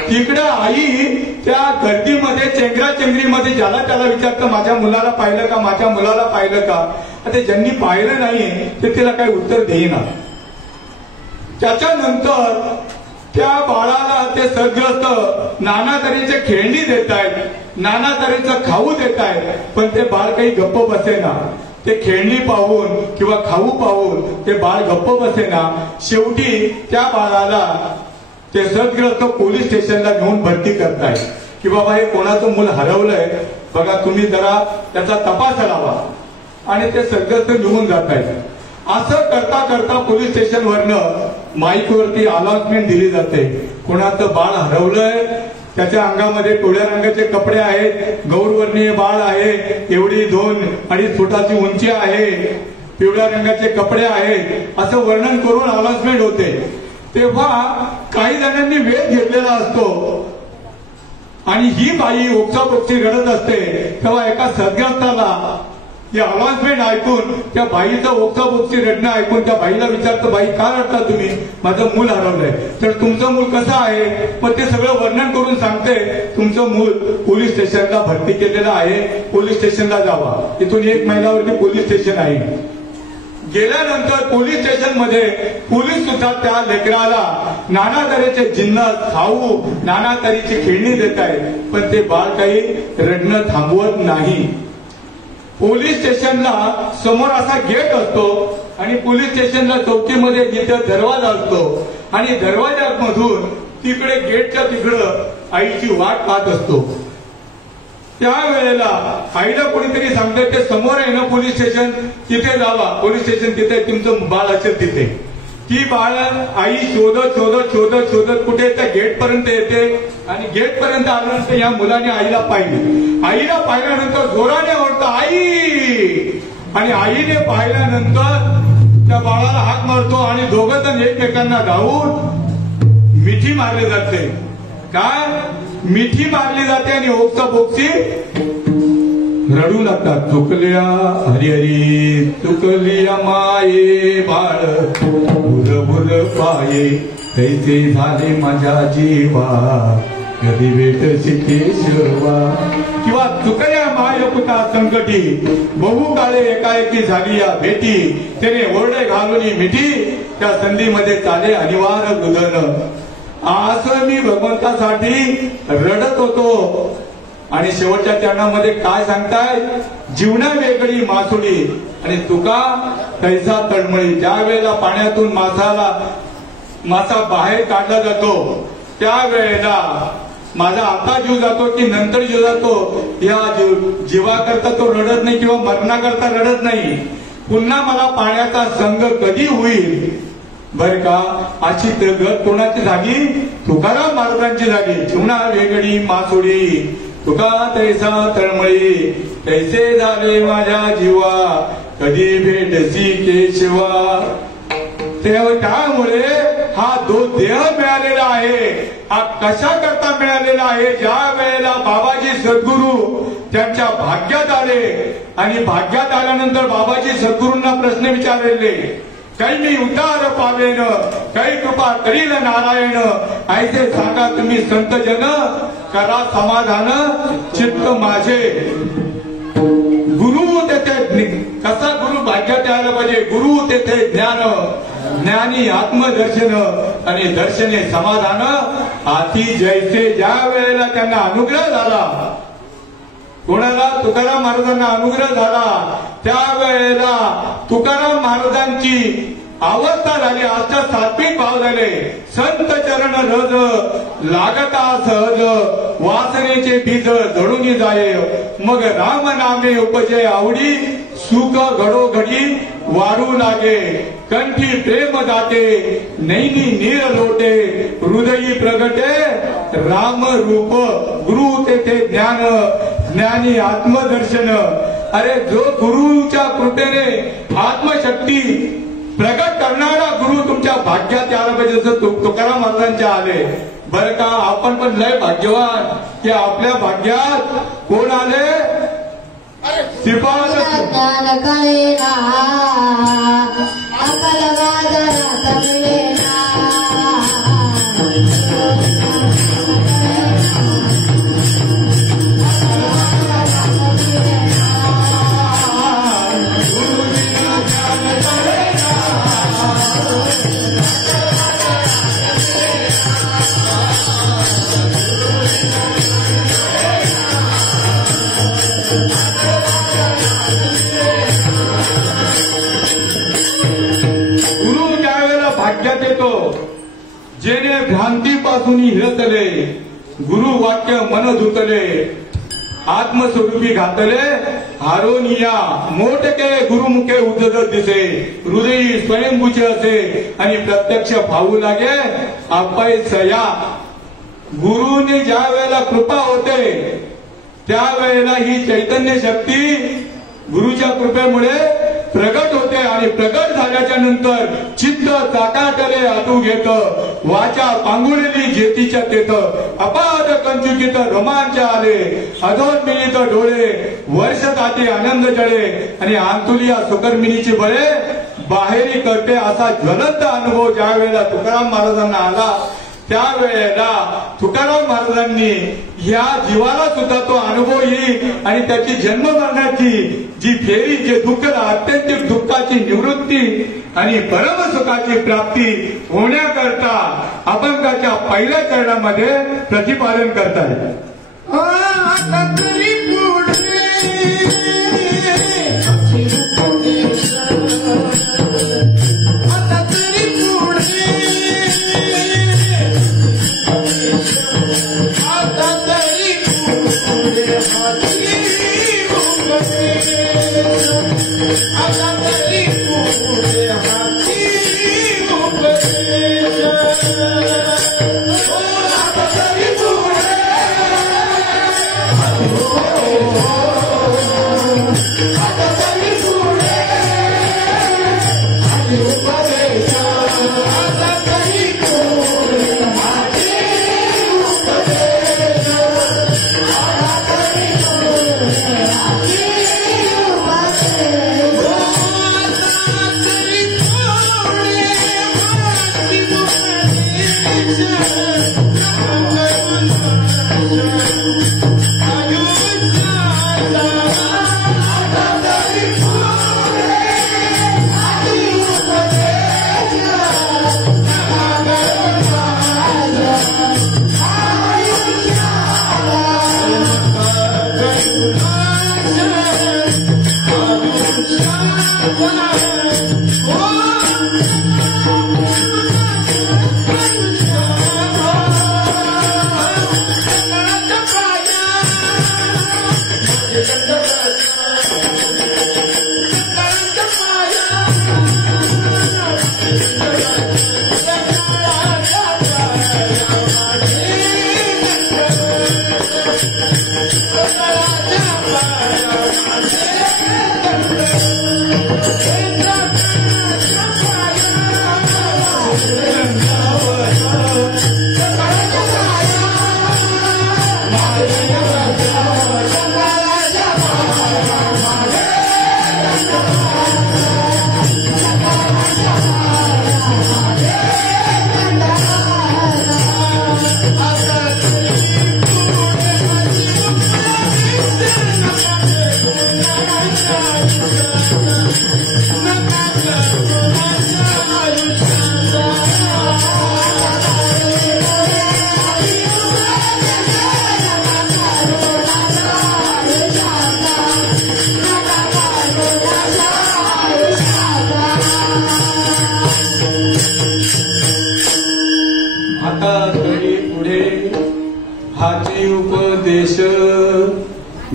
तिकडे आई त्या गर्दीमध्ये चेंगराचेंगरीमध्ये ज्याला त्याला विचारतं माझ्या मुलाला पाहिलं का, माझ्या मुलाला पाहिलं का. आता ज्यांनी पाहिलं नाही ते तिला काही उत्तर देईना. त्याच्यानंतर त्या बाळाला ते सद्ग्रस्त नाना तऱ्हेचे खेळणी देत आहेत, नाना तऱ्हेचं खाऊ देत आहेत, पण ते बाळ काही गप्प बसेना. ते खेळणी पाहून किंवा खाऊ पाहून ते बाळ गप्प बसेना. शेवटी त्या बाळाला ते सद्ग्रस्त पोलीस स्टेशनला घेऊन भरती करताय की बाबा हे कोणाचं मूल हरवलंय बघा, तुम्ही जरा त्याचा तपास करावा. आणि ते सद्ग्रस्त निघून जात आहेत. असं करता करता पोलीस स्टेशनवरनं माईकवरती अनाउन्समेंट दिली जाते, कोणाचं बाळ हरवलंय, त्याच्या अंगामध्ये पिवळ्या रंगाचे कपडे आहेत, गौरवर्णीय बाळ आहे, एवढी 2-2.5 फुटाची उंची आहे, पिवळ्या रंगाचे कपडे आहेत, असं वर्णन करून अनाउन्समेंट होते. तेव्हा काही जणांनी वेध घेतलेला असतो आणि ही बाई ओक्साबोक्सी रडत असते. तेव्हा एका सद्ग्रस्ताला हे अनाउन्समेंट ऐकून त्या बाईचं ओक्साबोक्सी रडणं ऐकून त्या बाईला विचारतं, बाई का रडता तुम्ही, माझं मूल हरवलंय. तर तुमचं मूल कसं आहे, मग ते सगळं वर्णन करून सांगते, तुमचं मूल पोलीस स्टेशनला भरती केलेलं आहे, पोलीस स्टेशनला जावा. इथून 1 मैलावरती पोलीस स्टेशन आहे. गेल्यानंतर पोलीस स्टेशन मध्ये पोलीस सुद्धा त्या लेकराला नाना तऱ्हेचे जिन्नस खाऊ, नाना तऱ्हेची खेळणी देत आहेत, पण ते बाळ काही रडणं थांबवत नाही. पोलीस स्टेशनला समोर असा गेट असतो आणि पोलीस स्टेशनला चौकीमध्ये जिथे दरवाजा असतो आणि दरवाजामधून तिकडे गेटच्या तिकडं आईची वाट पाहत असतो. त्यावेळेला आईला कोणीतरी सांगते ते समोर आहे ना पोलीस स्टेशन, तिथे जावा, पोलीस स्टेशन तिथे तुमचं बाळ असेल तिथे. ती बाळ आई शोधत शोधत शोधत शोधत कुठे त्या गेट पर्यंत येते आणि गेट पर्यंत आल्यानंतर या मुलाने आईला पाहिली. आईला पाहिल्यानंतर जोराने ओरडतो आई, आणि आईने पाहिल्यानंतर त्या बाळाला हाक मारतो आणि दोघं जण एकमेकांना धावून मिठी मारली जाते. काय मिठी मारली जाते आणि ओक्साबोक्सी रडू लागतात. चुकल्या हरी हरी चुकल्या माये बाळ बुर बुर पाये कैसे झाले माझ्या जीवा कधी भेटशी केशवा. किंवा चुकल्या माय पुता संकटी बहु काळे एकाएकी झाली या भेटी त्याने ओरडे घालून मिठी त्या संधीमध्ये चाले अनिवार्य रुदन. असं मी भगवंतासाठी रडत होतो. आणि शेवटच्या चरणामध्ये काय सांगताय, जीवना वेगळी मासुडी आणि तुका कैसा तळमळी. ज्या वेळेला पाण्यातून मासा बाहेर काढला जातो त्यावेळेला माझा आता जीव जातो की नंतर जीव जातो, या जीवाकरता तो रडत नाही किंवा मरणाकरता रडत नाही. पुन्हा मला पाण्याचा संग कधी होईल बर का. अशी गत कोणाची झाली, तुकाराम महाराजांची झाली. जीवना वेगळी मासुडी तुका तैसा तळमळी कैसे झाले माझ्या जीवा कधी भेटसी केशवा. त्यामुळे हा जो देह मिळालेला आहे हा कशा करता मिळालेला आहे, ज्या वेळेला बाबाजी सद्गुरू त्यांच्या भाग्यात आले आणि भाग्यात आल्यानंतर बाबाजी सद्गुरूंना प्रश्न विचारले, काही मी उद्धार पावेन काही कृपा करील नारायण. ऐसे सांगा तुम्ही संत जन करा समाधान चित्त माझे. गुरु तेथे कसा गुरु भाग्यात यायला पाहिजे, गुरु तेथे ज्ञान, ज्ञानी आत्मदर्शन आणि दर्शने समाधान. हाती जैसे ज्या वेळेला त्यांना अनुग्रह झाला, कोणाला तुकाराम महाराजांना अनुग्रह झाला त्यावेळेला तुकाराम महाराजांची अवस्था झाली, आता सात्विक भाव झाले. संत चरण रज लागता सहज वासनेचे बीज जडून जाये. मग राम नामे उपजे आवडी सुख घडोघडी वाढू लागे. कंठी प्रेम जाते नैनी नीर लोटे हृदयी प्रगटे राम रूप. गुरु तेथे ज्ञान, ज्ञानी आत्मदर्शन. अरे जो गुरुच्या कृपेने आत्मशक्ती प्रगट करणारा गुरु तुमच्या भाग्यात यायला पाहिजे, जसं तुकाराम महाराजांच्या आले. बरं का, आपण पण लय भाग्यवान की आपल्या भाग्यात कोण आले. श्रीपाद ज्ञान कळेना अकल बाजारात मिळेना भाग्यात येतो जेणे भ्रांतीपासून हिरतले गुरु वाक्य मन धुतले आत्मस्वरूपी घातले हारोनिया मोठके गुरुमुखे उजळत दिसे हृदयी स्वयंभूचे असे आणि प्रत्यक्ष भाऊ लागे आपय सया गुरुने ज्या वेळेला कृपा होते त्यावेळेला ही चैतन्य शक्ती गुरुच्या कृपेमुळे प्रगट होते आणि प्रगट झाल्याच्या नंतर चित्त चाकाटले आतू घेत वाचा पांगुळली जेतीच्या तेथ अपाद कंचुकीत रोमांच आले अधोन मिलित डोळे वर्ष दाती आनंद जळे आणि आंतुलिया सुकर्मिनीची बळे बाहेरी करते असा ज्वलंत अनुभव ज्या वेळेला तुकाराम महाराजांना आला त्यावेळेला तुकाराम महाराजांनी ह्या जीवाला सुद्धा तो अनुभव येईल आणि त्याची जन्म मरणाची जी फेरी जे दुःख अत्यंतिक दुःखाची निवृत्ती आणि परमसुखाची प्राप्ती होण्याकरता अभंगाच्या पहिल्या चरणामध्ये प्रतिपादन करताय.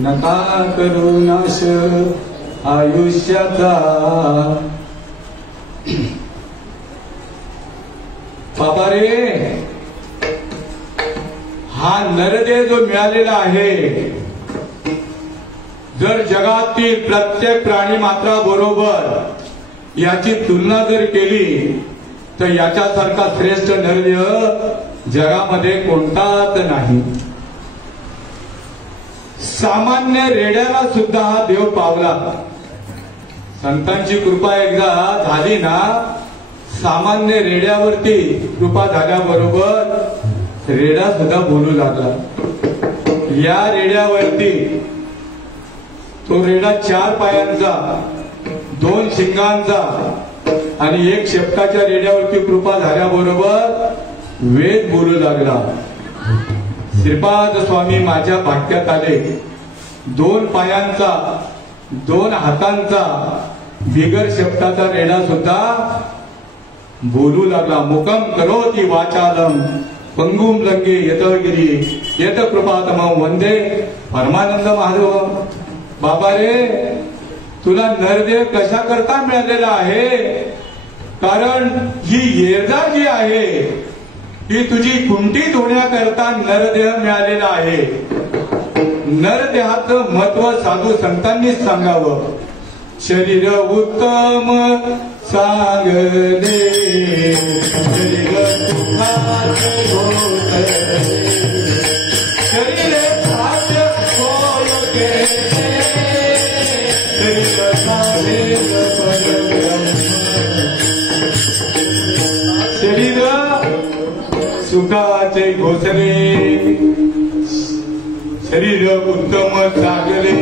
नका करू नाश आयुष्याचा बाबा रे हा नरदेह जो मिळालेला आहे जर जगातील प्रत्येक प्राणी मात्रा बरोबर याची तुलना जर केली तर याच्यासारखा श्रेष्ठ नरदेह जगामध्ये कोणताच नाही. सामान्य रेड्याला सुद्धा हा देव पावला. संतांची कृपा एकदा झाली ना, सामान्य रेड्यावरती कृपा झाल्याबरोबर रेडा सुद्धा बोलू लागला. या रेड्यावरती तो रेडा 4 पायांचा, 2 शिंगांचा आणि 1 शेपटाच्या रेड्यावरती कृपा झाल्याबरोबर वेद बोलू लागला. श्रीपाद स्वामी माझ्या भाग्यात आले. 2 पायांचा, 2 हातांचा, बिगर शेपटाचा रेडा सुद्धा बोलू लागला. मुखम करोति वाचालम पंगुम लंगे यतगिरी यत कृपातमं वंदे परमानंद महादेव. बाबा रे, तुला नरदेह कशा करता मिळालेला आहे? कारण ही येरजा जी आहे ही तुझी कुंटी धुण्याकरता नरदेह मिळालेला आहे. नरदेहाचं महत्व साधू संतांनीच सांगावं. शरीर उत्तम सांगले शरीर सुखाचे होते, शरीर साध्य होते, शरीर साधे शरीर सुखाचे घोसले, शरीर उत्तम चांगले,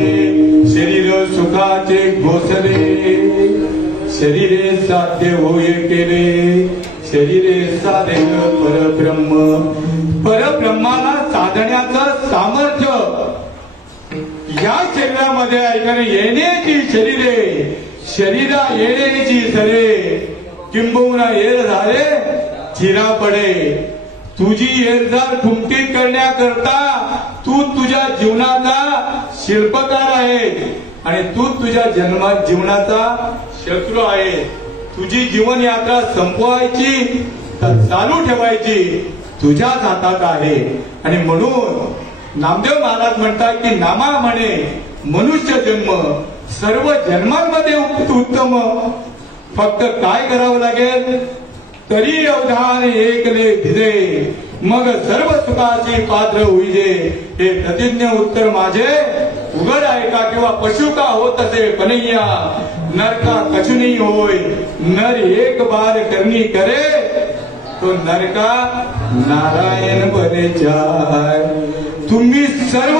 शरीर सुखाचे घोसले, शरीरे साध्य होय केले, शरीरे साधे परब्रह्म. परब्रह्माला साधण्याचं सामर्थ्य या शरीरामध्ये ऐकणे. येण्याची शरीरे, शरीरा येण्याची सरे, किंबहुना येर झाले चिरा पडे. तुझी येरझार खुंटीत करण्याकरता तू तुझ्या जीवनाचा शिल्पकार आहे आणि तू तुझ्या जीवनाचा शत्रू आहे. तुझी जीवन यात्रा संपवायची तर चालू ठेवायची तुझ्याच हातात आहे. आणि म्हणून नामदेव महाराज म्हणतात की नामा म्हणे मनुष्य जन्म सर्व जन्मांमध्ये उत्तम. फक्त काय करावं लागेल? तरी अवधान एकले धिजे मग सर्व सुखाची पात्र होईजे. हे प्रतिज्ञ उत्तर माझे उघड आहे का? किंवा पशु का होत असे कन्हैया नरका कछुनी होय. नर एक बार करनी करे तो नरका नारायण बने जाय. तुम्ही सर्व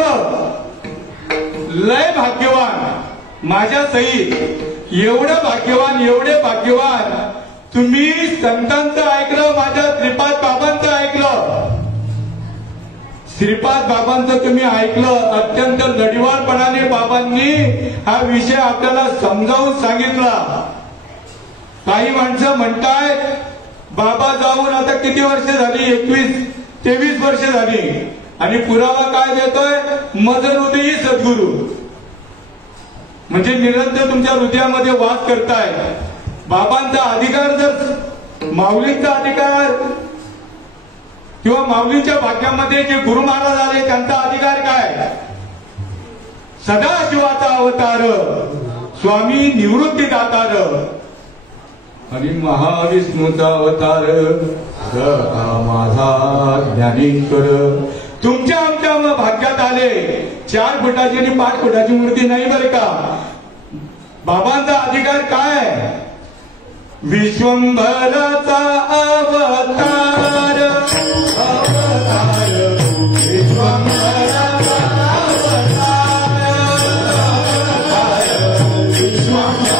लय भाग्यवान माझ्या सहित. एवढं भाग्यवान, एवढे भाग्यवान तुम्ही संतांचं ऐकलं, माझ्या श्रीपाद बाबांचं ऐकलं. श्रीपाद बाबांचं तुम्ही ऐकलं. अत्यंत लढीवारपणाने बाबांनी हा विषय आपल्याला समजावून सांगितला. काही माणसं म्हणतायत बाबा जाऊन आता किती वर्ष झाली? 21-23 वर्ष झाली. आणि पुरावा काय देतोय? मजनुदेही सद्गुरू. म्हणजे निरंतर तुमच्या हृदयामध्ये वास करताय. बाबांचा अधिकार जर माऊलींचा अधिकार किंवा माऊलींच्या भाग्यामध्ये जे गुरु महाराज आले त्यांचा अधिकार काय? सदाशिवाचा अवतार स्वामी निवृत्ती दातार आणि महाविष्णूचा अवतार माझा ज्ञानेश्वर. तुमच्या आमच्या भाग्यात आले. 4 फुटाची आणि 5 फुटाची मूर्ती नाही बरं का. बाबांचा अधिकार काय? विश्वंभराचा अवतार, अवतार विश्वंभराचा अवतार, विश्वंभराचा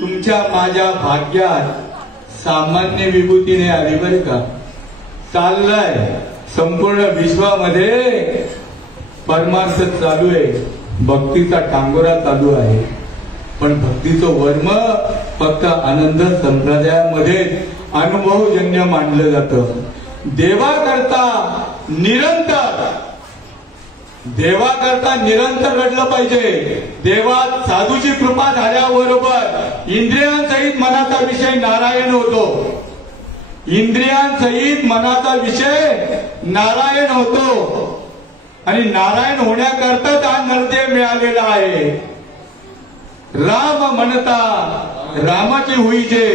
तुमच्या माझ्या भाग्यात सामान्य विभूतीने आली बरं का. चाललाय संपूर्ण विश्वामध्ये परमार्थ चालू आहे, भक्तीचा टांगोरा चालू आहे. पण भक्तीचं वर्म फक्त आनंद संप्रदायामध्ये अनुभवजन्य मानलं जातं. देवाकरता निरंतर घडलं पाहिजे. देवात साधूची कृपा झाल्याबरोबर इंद्रियांसहित मनाचा विषय नारायण होतो. इंद्रियांसहित मनाचा विषय नारायण होतो आणि नारायण होण्याकरताच हा नरदेह मिळालेला आहे. राम म्हणता रामाची होईजे,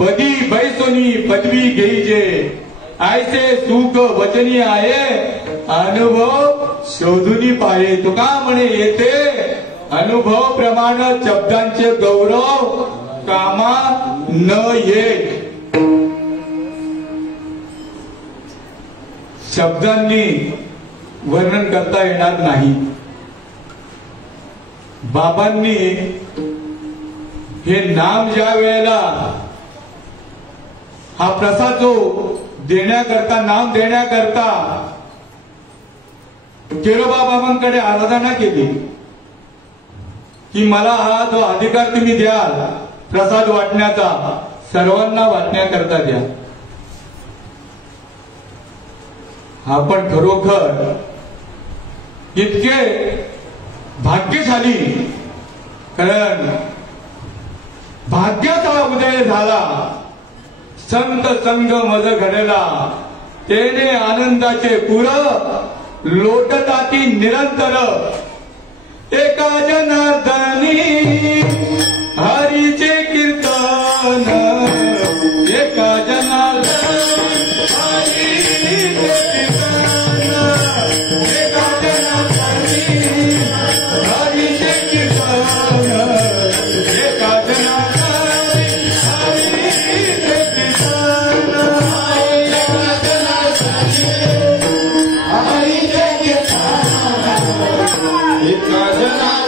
पदी बैसोनी पदवी घेईजे, ऐसे सुख वचनी आहे, अनुभव शोधुनी पाहे. तुका म्हणे येथे अनुभव प्रमाण शब्दांचे गौरव कामा न ये. शब्दांनी वर्णन करता येणार नाही. बाबांनी हे नाम ज्या वेळेला हा प्रसाद जो देण्याकरता, नाम देण्याकरता केरोबा बाबांकडे आराधना केली की मला हा जो अधिकार तुम्ही द्याल प्रसाद वाटण्याचा, सर्वांना वाटण्याकरता द्या. आपण खरोखर इतके भाग्यशाली, कारण भाग्याचा उदय झाला, संत संग मज घडला, तेने आनंदाचे पुर लोटताती निरंतर. एका जनार्दनी हरीचे कीर्तन, एका जनार्दनी हरीचे कीर्तन, एका जनार्दनी हरीचे कीर्तन, एका जनार्दनी हरीचे कीर्तन, एका जनार्दनी हरीचे कीर्तन, एका जनार्दनी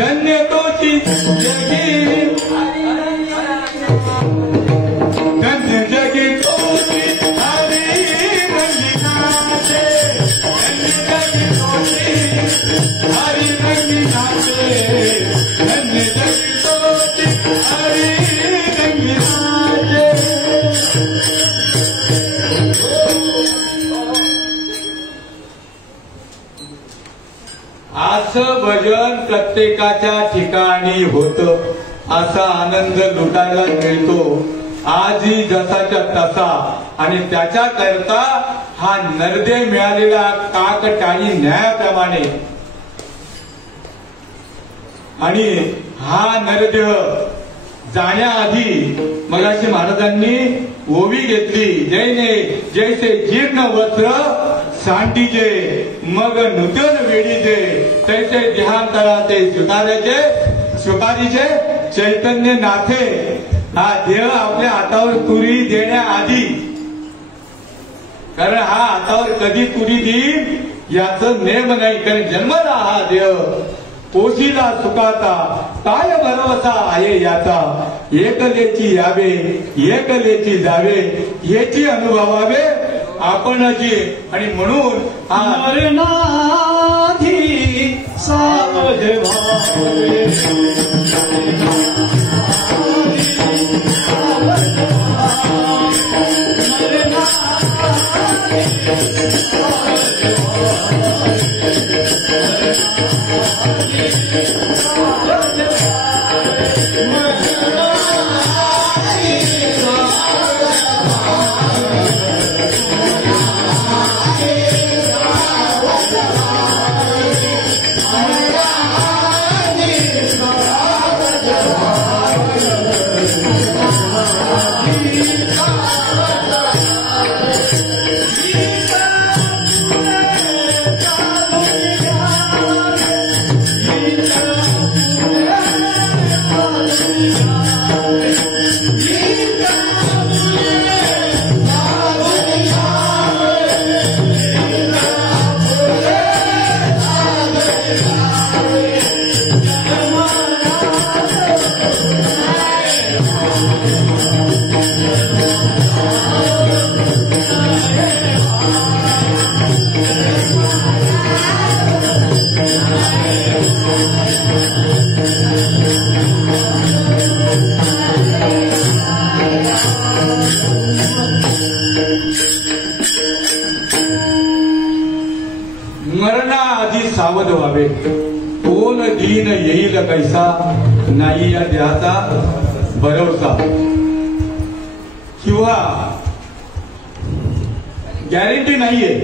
धन्य तोची जगी, धन्य जगी तोची हरी रंगीनाचे, धन्य जगी तोची हरी रंगीनाचे, धन्य जगी तोची हरी रंगीनाचे. असं भजन प्रत्येकाच्या ठिकाणी होतं, असा आनंद लुटायला मिळतो आजही जसाच्या तसा. आणि त्याच्याकरता हा नरदेह मिळालेला काकटाळी न्यायाप्रमाणे. आणि हा नरदेह जाण्याआधी मगाशी महाराजांनी ओवी घेतली, जैने जैसे जीर्ण वस्त्र सांडीचे, मग नूतन वेडीचे, तैसे देहांतराचे सुतारीचे चैतन्य नाथे. हा देह आपल्या हातावर तुरी देण्याआधी, कारण हा हातावर कधी तुरी देईल याचं नेम नाही, कारण जन्मला हा देह पोशीला सुखाचा, काय भरवसा आहे याचा, एकलेची यावे एकलेची जावे, याची अनुभवावे आपणची. आणि म्हणून हा मरणाधी सावध व्हावे, मरणाधी मरणाआधी सावध व्हावे, कोण दिन येईल कैसा, नाही या देहाचा भरवसा. किंवा गॅरंटी नाहीये,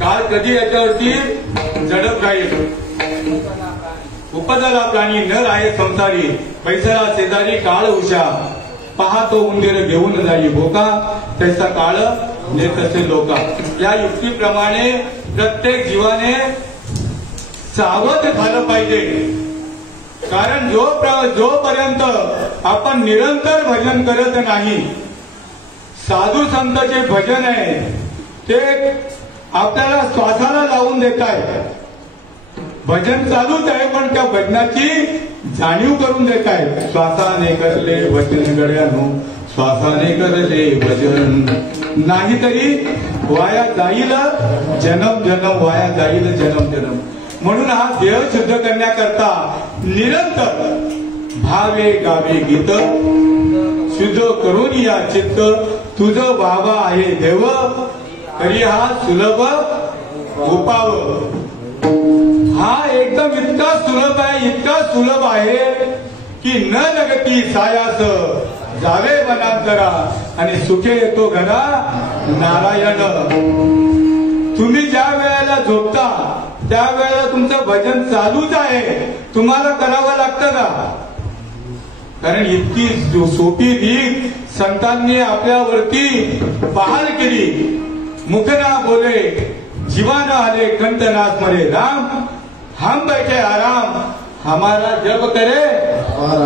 काळ कधी याच्यावरती झडप राहील. उपजला प्राणी न राहे संसारी, पैसा शेजारी काळ उषा, पाहतो उंदीर घेऊन जाई भोका, तैसा काळ ने तसे लोका. या युक्तीप्रमाणे प्रत्येक जीवाने सावध झालं पाहिजे. कारण जोपर्यंत आपण निरंतर भजन करत नाही, साधू संतांचे भजन आहे ते आपल्याला श्वासाला लावून देत आहे. भजन चालूच आहे पण त्या भजनाची जाणीव करून देत आहे. श्वासाने करले भजन गड्यानो, श्वासाने करले भजन, नाहीतरी वाया जाईल जन्म जन्म, वाया जाईल जन्म जन्म. म्हणून हा देह शुद्ध करण्याकरता निरंतर भावे गावे गीत, शुद्ध करून या चित्त, तुझं बाबा आहे देव, तरी हा सुलभ उपाव. हा एकदम इतका सुलभ आहे, इतका सुलभ आहे की न जगती सायास, जावे वनांतरा आणि सुखे येतो घरा नारायण. तुम्ही ज्या वेळेला झोपता त्यावेळेला तुमचं भजन चालूच आहे, तुम्हाला करावं लागतं का? कारण इतकी सोपी रीत संतांनी आपल्यावरती बहाल केली. मुखना बोले जीवाना आले कंतनाथ मरे राम, हम बैठे आराम हमारा जप करे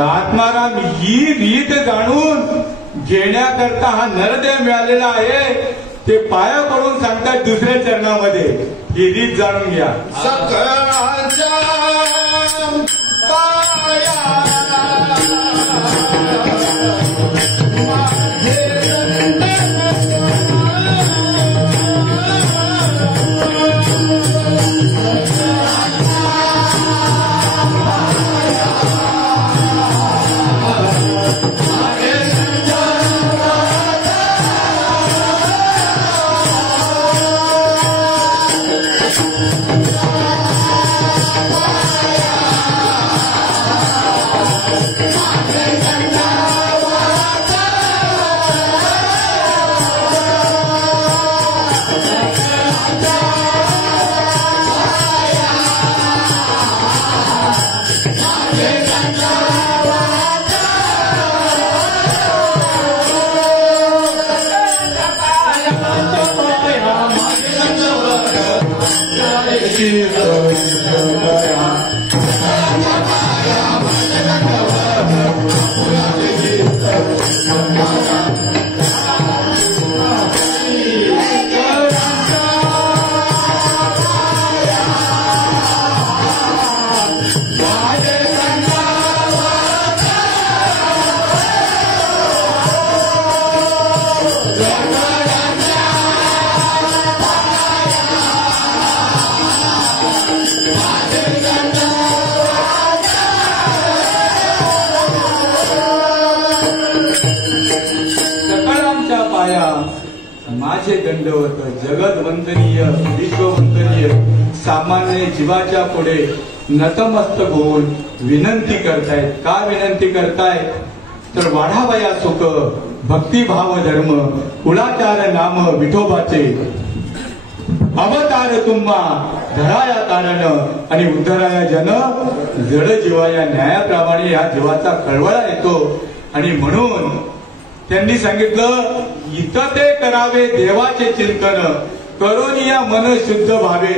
आत्माराम. ही रीत जाणून घेण्याकरता हा नरदेह मिळालेला आहे. ते पाया पडून सांगतात दुसऱ्या चरणामध्ये, ही रीत जाणून घ्या. सकळाच्या पाया माझे दंडवत जगदवंदनीय विश्ववंदनीय. सामान्य जीवाच्या पुढे नतमस्तक होऊन विनंती करतायत. का विनंती करताय? तर वाढावया सुख भक्तिभाव धर्म कुळाचार नाम विठोबाचे अवतार तुम्हा धराया कारण आणि उद्धराया जन जड जीवाया न्यायाप्रमाणे या जीवाचा कळवळा येतो. आणि म्हणून त्यांनी सांगितलं इथं ते करावे देवाचे चिंतन करून या मन शुद्ध व्हावे.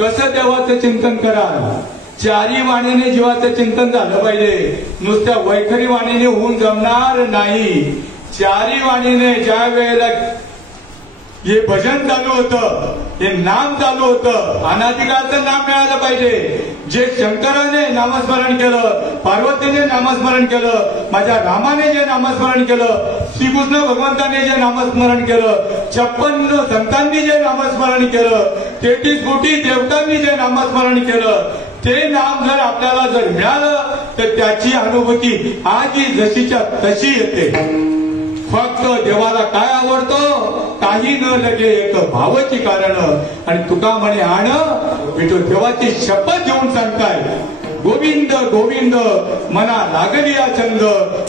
कसं देवाचं चिंतन कराल? चारी वाणीने जीवाचं चिंतन झालं पाहिजे. नुसत्या वैखरी वाणीने होऊन जमणार नाही. चारी वाणीने ज्या वेळेला हे भजन चालू होतं, हे नाम चालू होतं, अनादिकाळचं नाम मिळालं पाहिजे. जे शंकराने नामस्मरण केलं, पार्वतीने नामस्मरण केलं, माझ्या रामाने जे नामस्मरण केलं, श्रीकृष्ण भगवंताने जे नामस्मरण केलं, 56 संतांनी जे नामस्मरण केलं, 33 कोटी देवतांनी जे नामस्मरण केलं, ते नाम जर आपल्याला जर मिळालं तर त्याची अनुभूती आजी जशीच्या तशी येते. फक्त देवाला काय आवडतं? काही न लगे एक भावाची कारण. आणि तुका म्हणे आण विठो देवाची शपथ घेऊन सांगताय गोविंद गोविंद मना लागलिया छंद.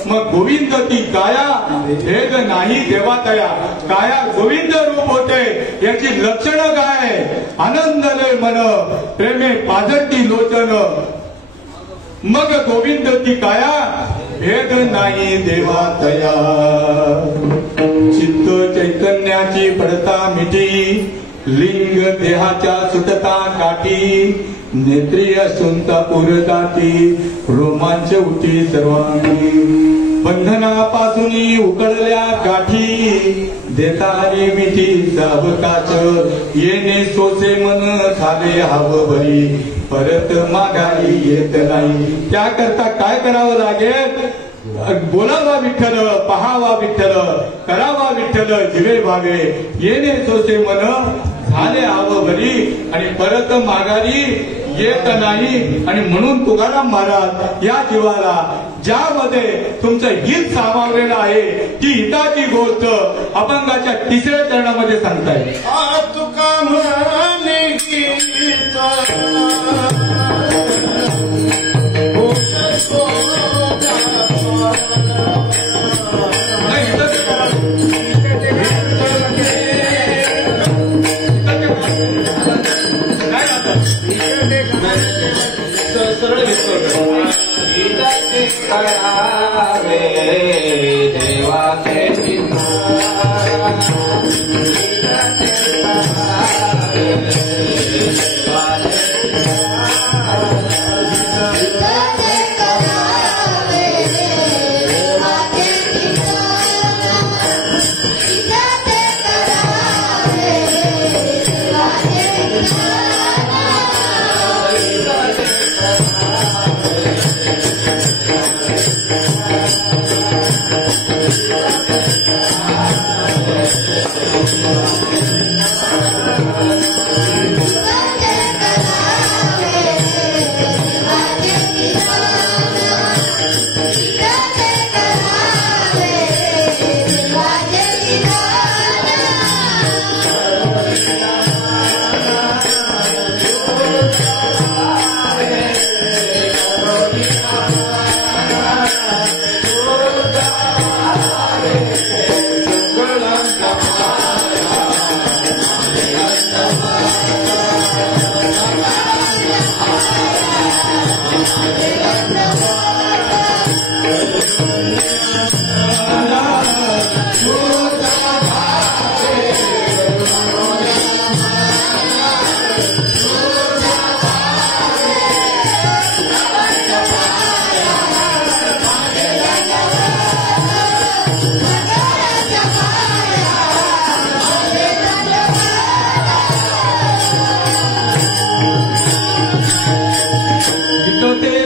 मग गोविंद ती काया भेद नाही देवातया. काया गोविंद रूप होते याची लक्षणं काय? आनंदले मन प्रेमे पाझरती लोचन. मग गोविंद ती काया भेद नाही देवातया. चित्त चैतन्याची पडता मिठी लिंग देहाच्या सुटता काठी. नेत्रिय सुंता पुरदाती रोमांच उठी सर्वांनी. बंधनापासून उकळल्या गाठी देतानी मिठी सावकाश. येणे सोसे मन झाले हवं बरी परत माघारी येत नाही. त्याकरता काय करावं लागेल? बोलावा विठ्ठल, पहावा विठ्ठल, करावा विठ्ठल, जीवे भावे. येणे सोसे मन झाले हवं बरी आणि परत माघारी येत नाही. आणि म्हणून तुकाराम महाराज या जीवाला ज्यामध्ये तुमचं हित सामावलेलं आहे ती हिताची गोष्ट अभंगाच्या 3ऱ्या चरणामध्ये सांगताय. तुका म्हणे गीता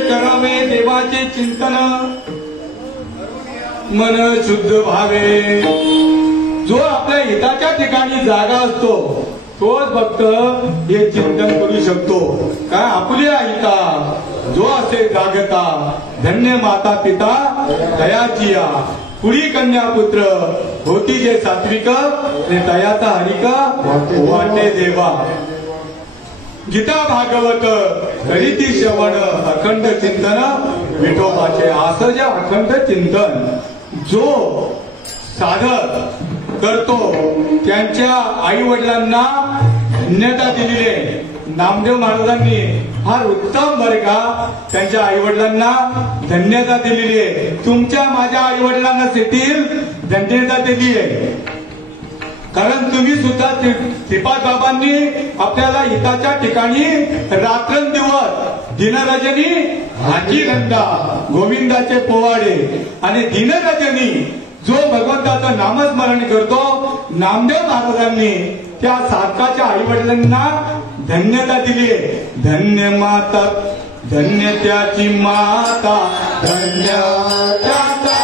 करावे देवाचे चिंतन मन शुद्ध व्हावे. जो आपल्या हिताच्या ठिकाणी जागा असतो तोच फक्त हे चिंतन करू शकतो. काय आपल्या हिता जो असे जागता धन्य माता पिता दयाची या. पुरी कन्या पुत्र होती जे सात्विक तयाचा हरिक वाटे देवा. गीता भागवत हरिती श्रवण अखंड चिंतन विठोबाचे असं जे अखंड चिंतन जो साधक करतो त्यांच्या आई वडिलांना धन्यता दिलेली आहे. नामदेव महाराजांनी फार उत्तम वर्गा त्यांच्या आई वडिलांना धन्यता दिलेली आहे. तुमच्या माझ्या आई वडिलांना देखील धन्यता दिली आहे. कारण तुम्ही सुद्धा श्रीपाद बाबांनी आपल्याला हिताच्या ठिकाणी रात्रंदिवस दिनरजनी हाची गंधा गोविंदाचे पोवाडे आणि दिनरजनी जो भगवंताचं नामस्मरण करतो नामदेव महाराजांनी त्या साधकाच्या आई वडिलांना धन्यता दिली आहे. धन्य माता धन्य त्याची माता धन्य त्याचा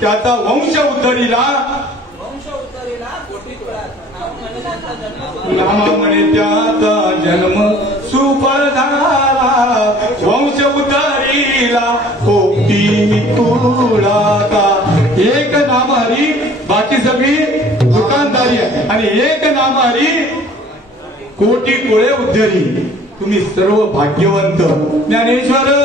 त्याचा वंश उद्धरीला नामा म्हणे त्याचा जन्म सुफळ झाला. वंश उद्धरीला कोटी कुळाचा. एक नाम हरी बाकी सगळी दुकानदारी आहे आणि एक नाम हरी कोटी कुळे उद्धरी. तुम्ही सर्व भाग्यवंत. ज्ञानेश्वर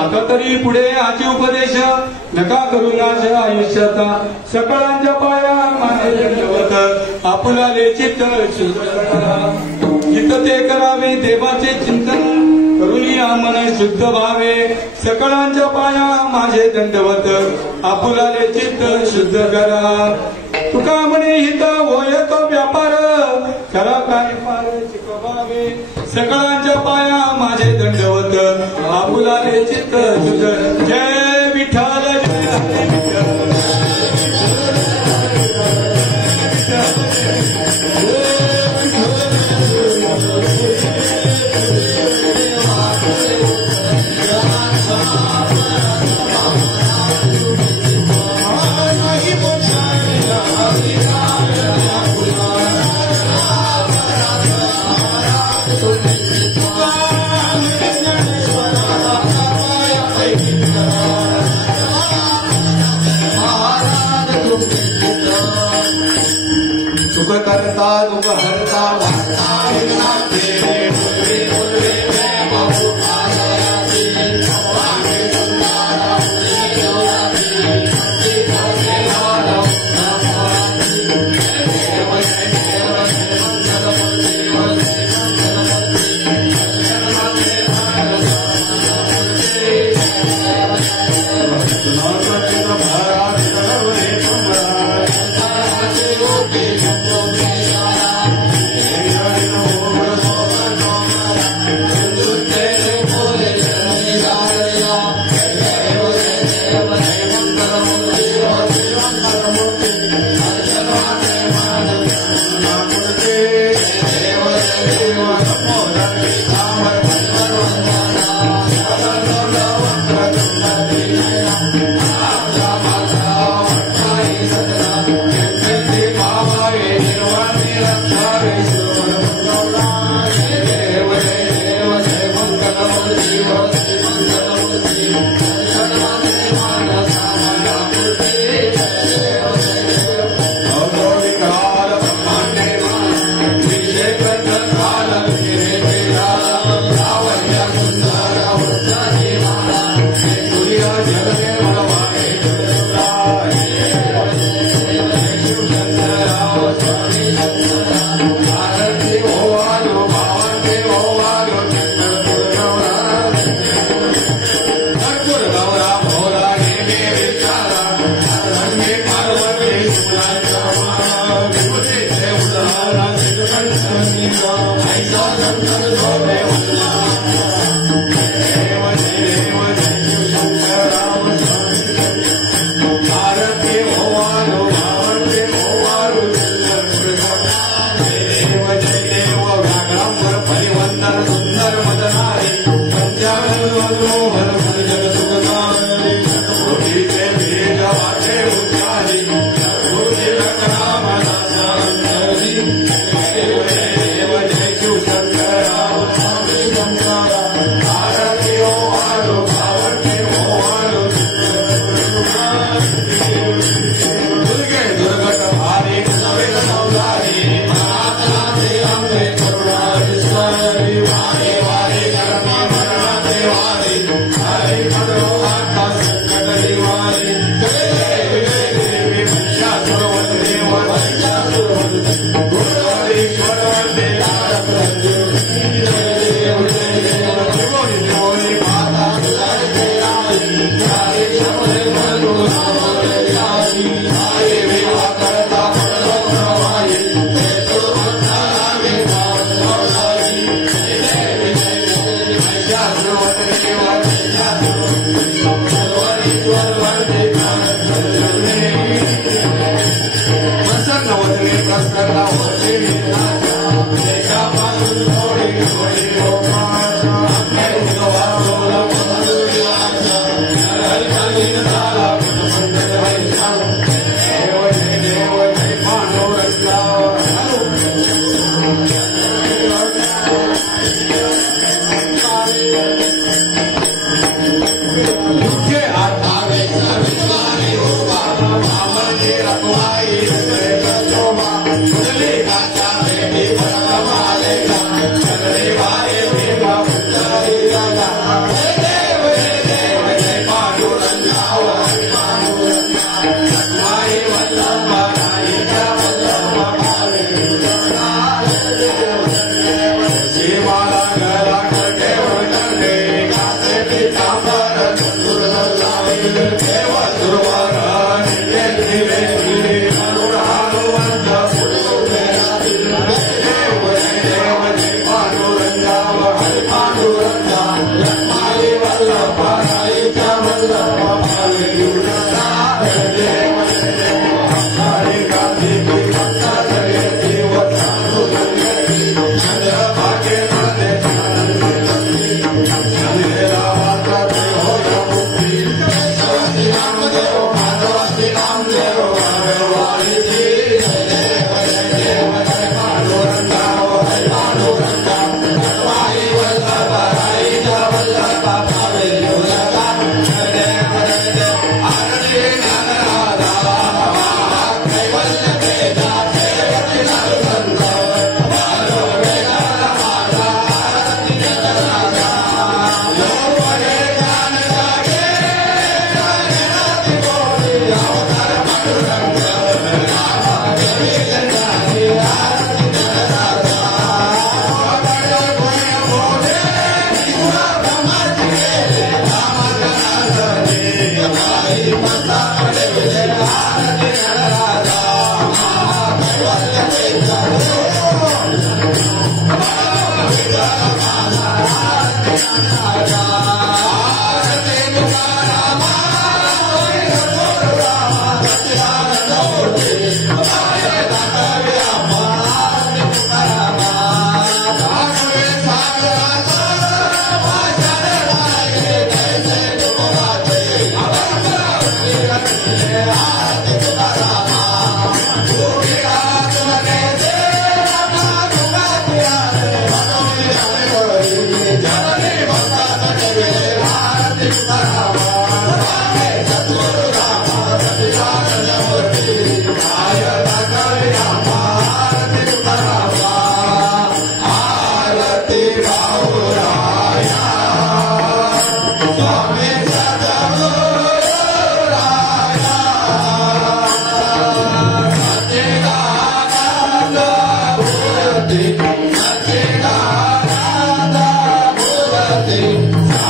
आता तरी पुढे आची उपदेश नका करू नाश आयुष्याचा सकळांच्या पाया माने दंडवत आपुलाले चित्त चित्त ते करावे देवाचे चिंतन करून मन शुद्ध व्हावे सकळांच्या पाया माझे दंडवत आपुलाले चित्त शुद्ध करा तुका म्हणे हित होय तो व्यापार करा काय पार चिकवावे सकळांच्या पाया माझे दंडवत आपुलाले चित्त शुद्ध जय विठ्ठल जय विठ्ठल सुख करता दुख हरता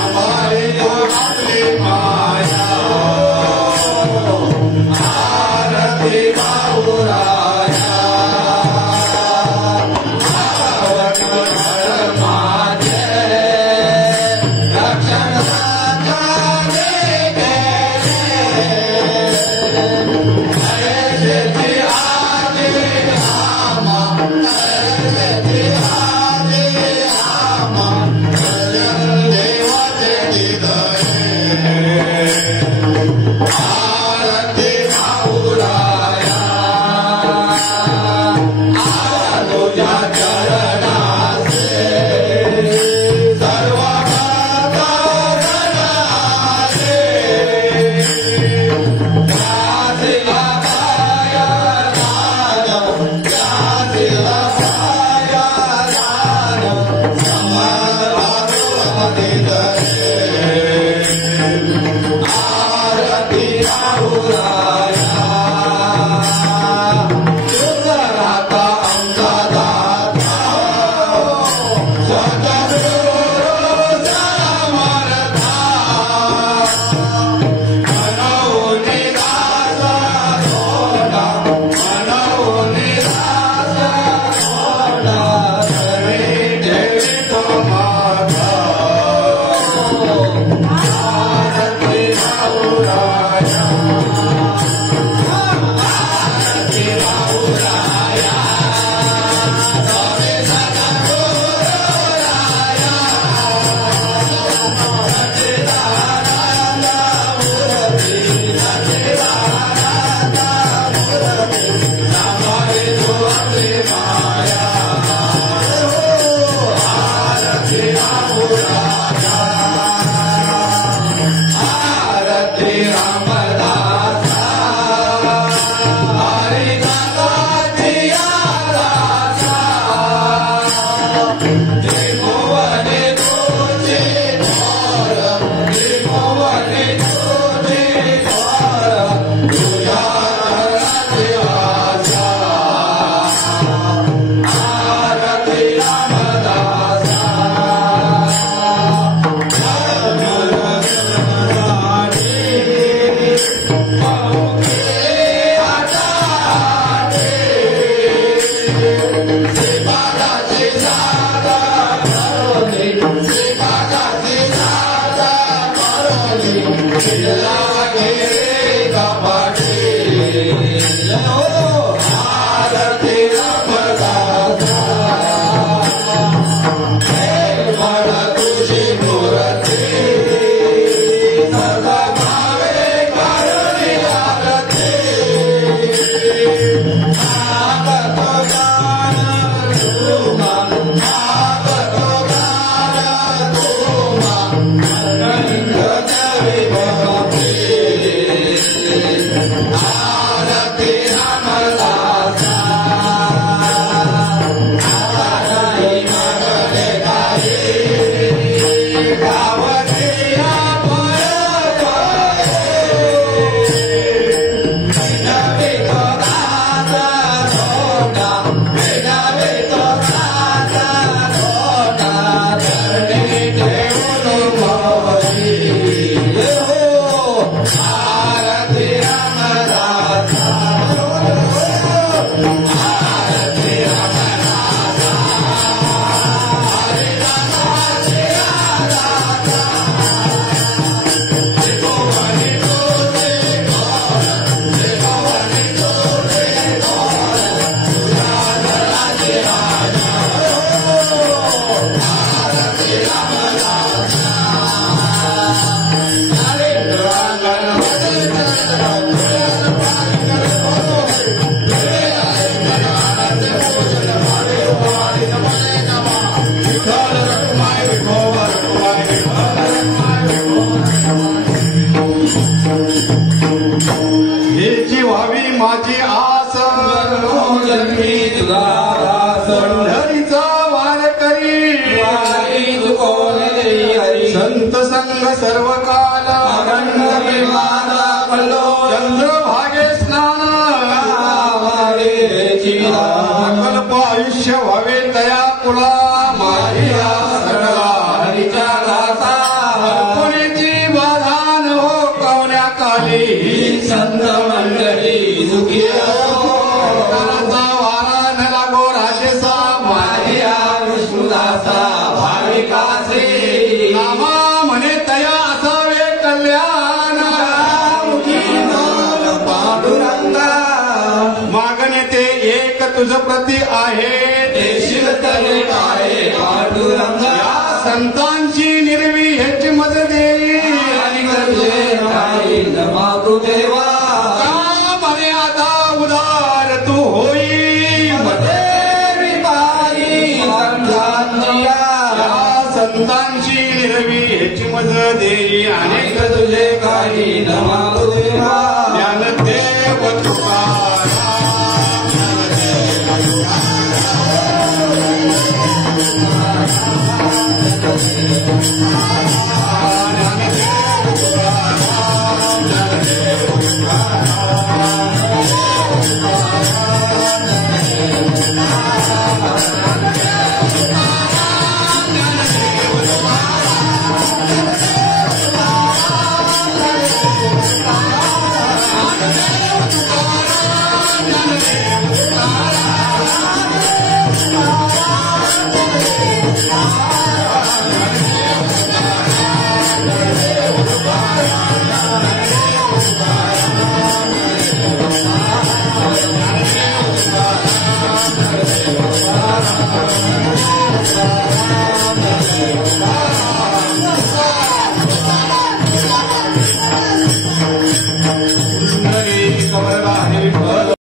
हमारे हेची व्हावी माझी आस पंढरीचा वारकरी संत संग सर्व काल चंद्रभागे स्नान अकल्प आयुष्य व्हावे तया कुळा माझ्या कोणीची बाधा न हो कवल्या काली संत मंडळी दुखी वारा न लागो राजेसा माझ्या विष्णुदासा भाविकाचे नामा म्हणे तया असावे कल्याण पांडुरंगा मागणे ते एक तुझ प्रती आहे देशील तले आहे पांडुरंगा या संतांची निर्वी ह्याची मज देई आणि करते नाही नमाकृदेवा म्हणे आता उदार तू होई देवी पायी संतांनिया या संतांची निर्वी ह्याची मज देई अनेक अनेक तुझे काही नमाकृदेवा ज्ञानदेव तुकाराम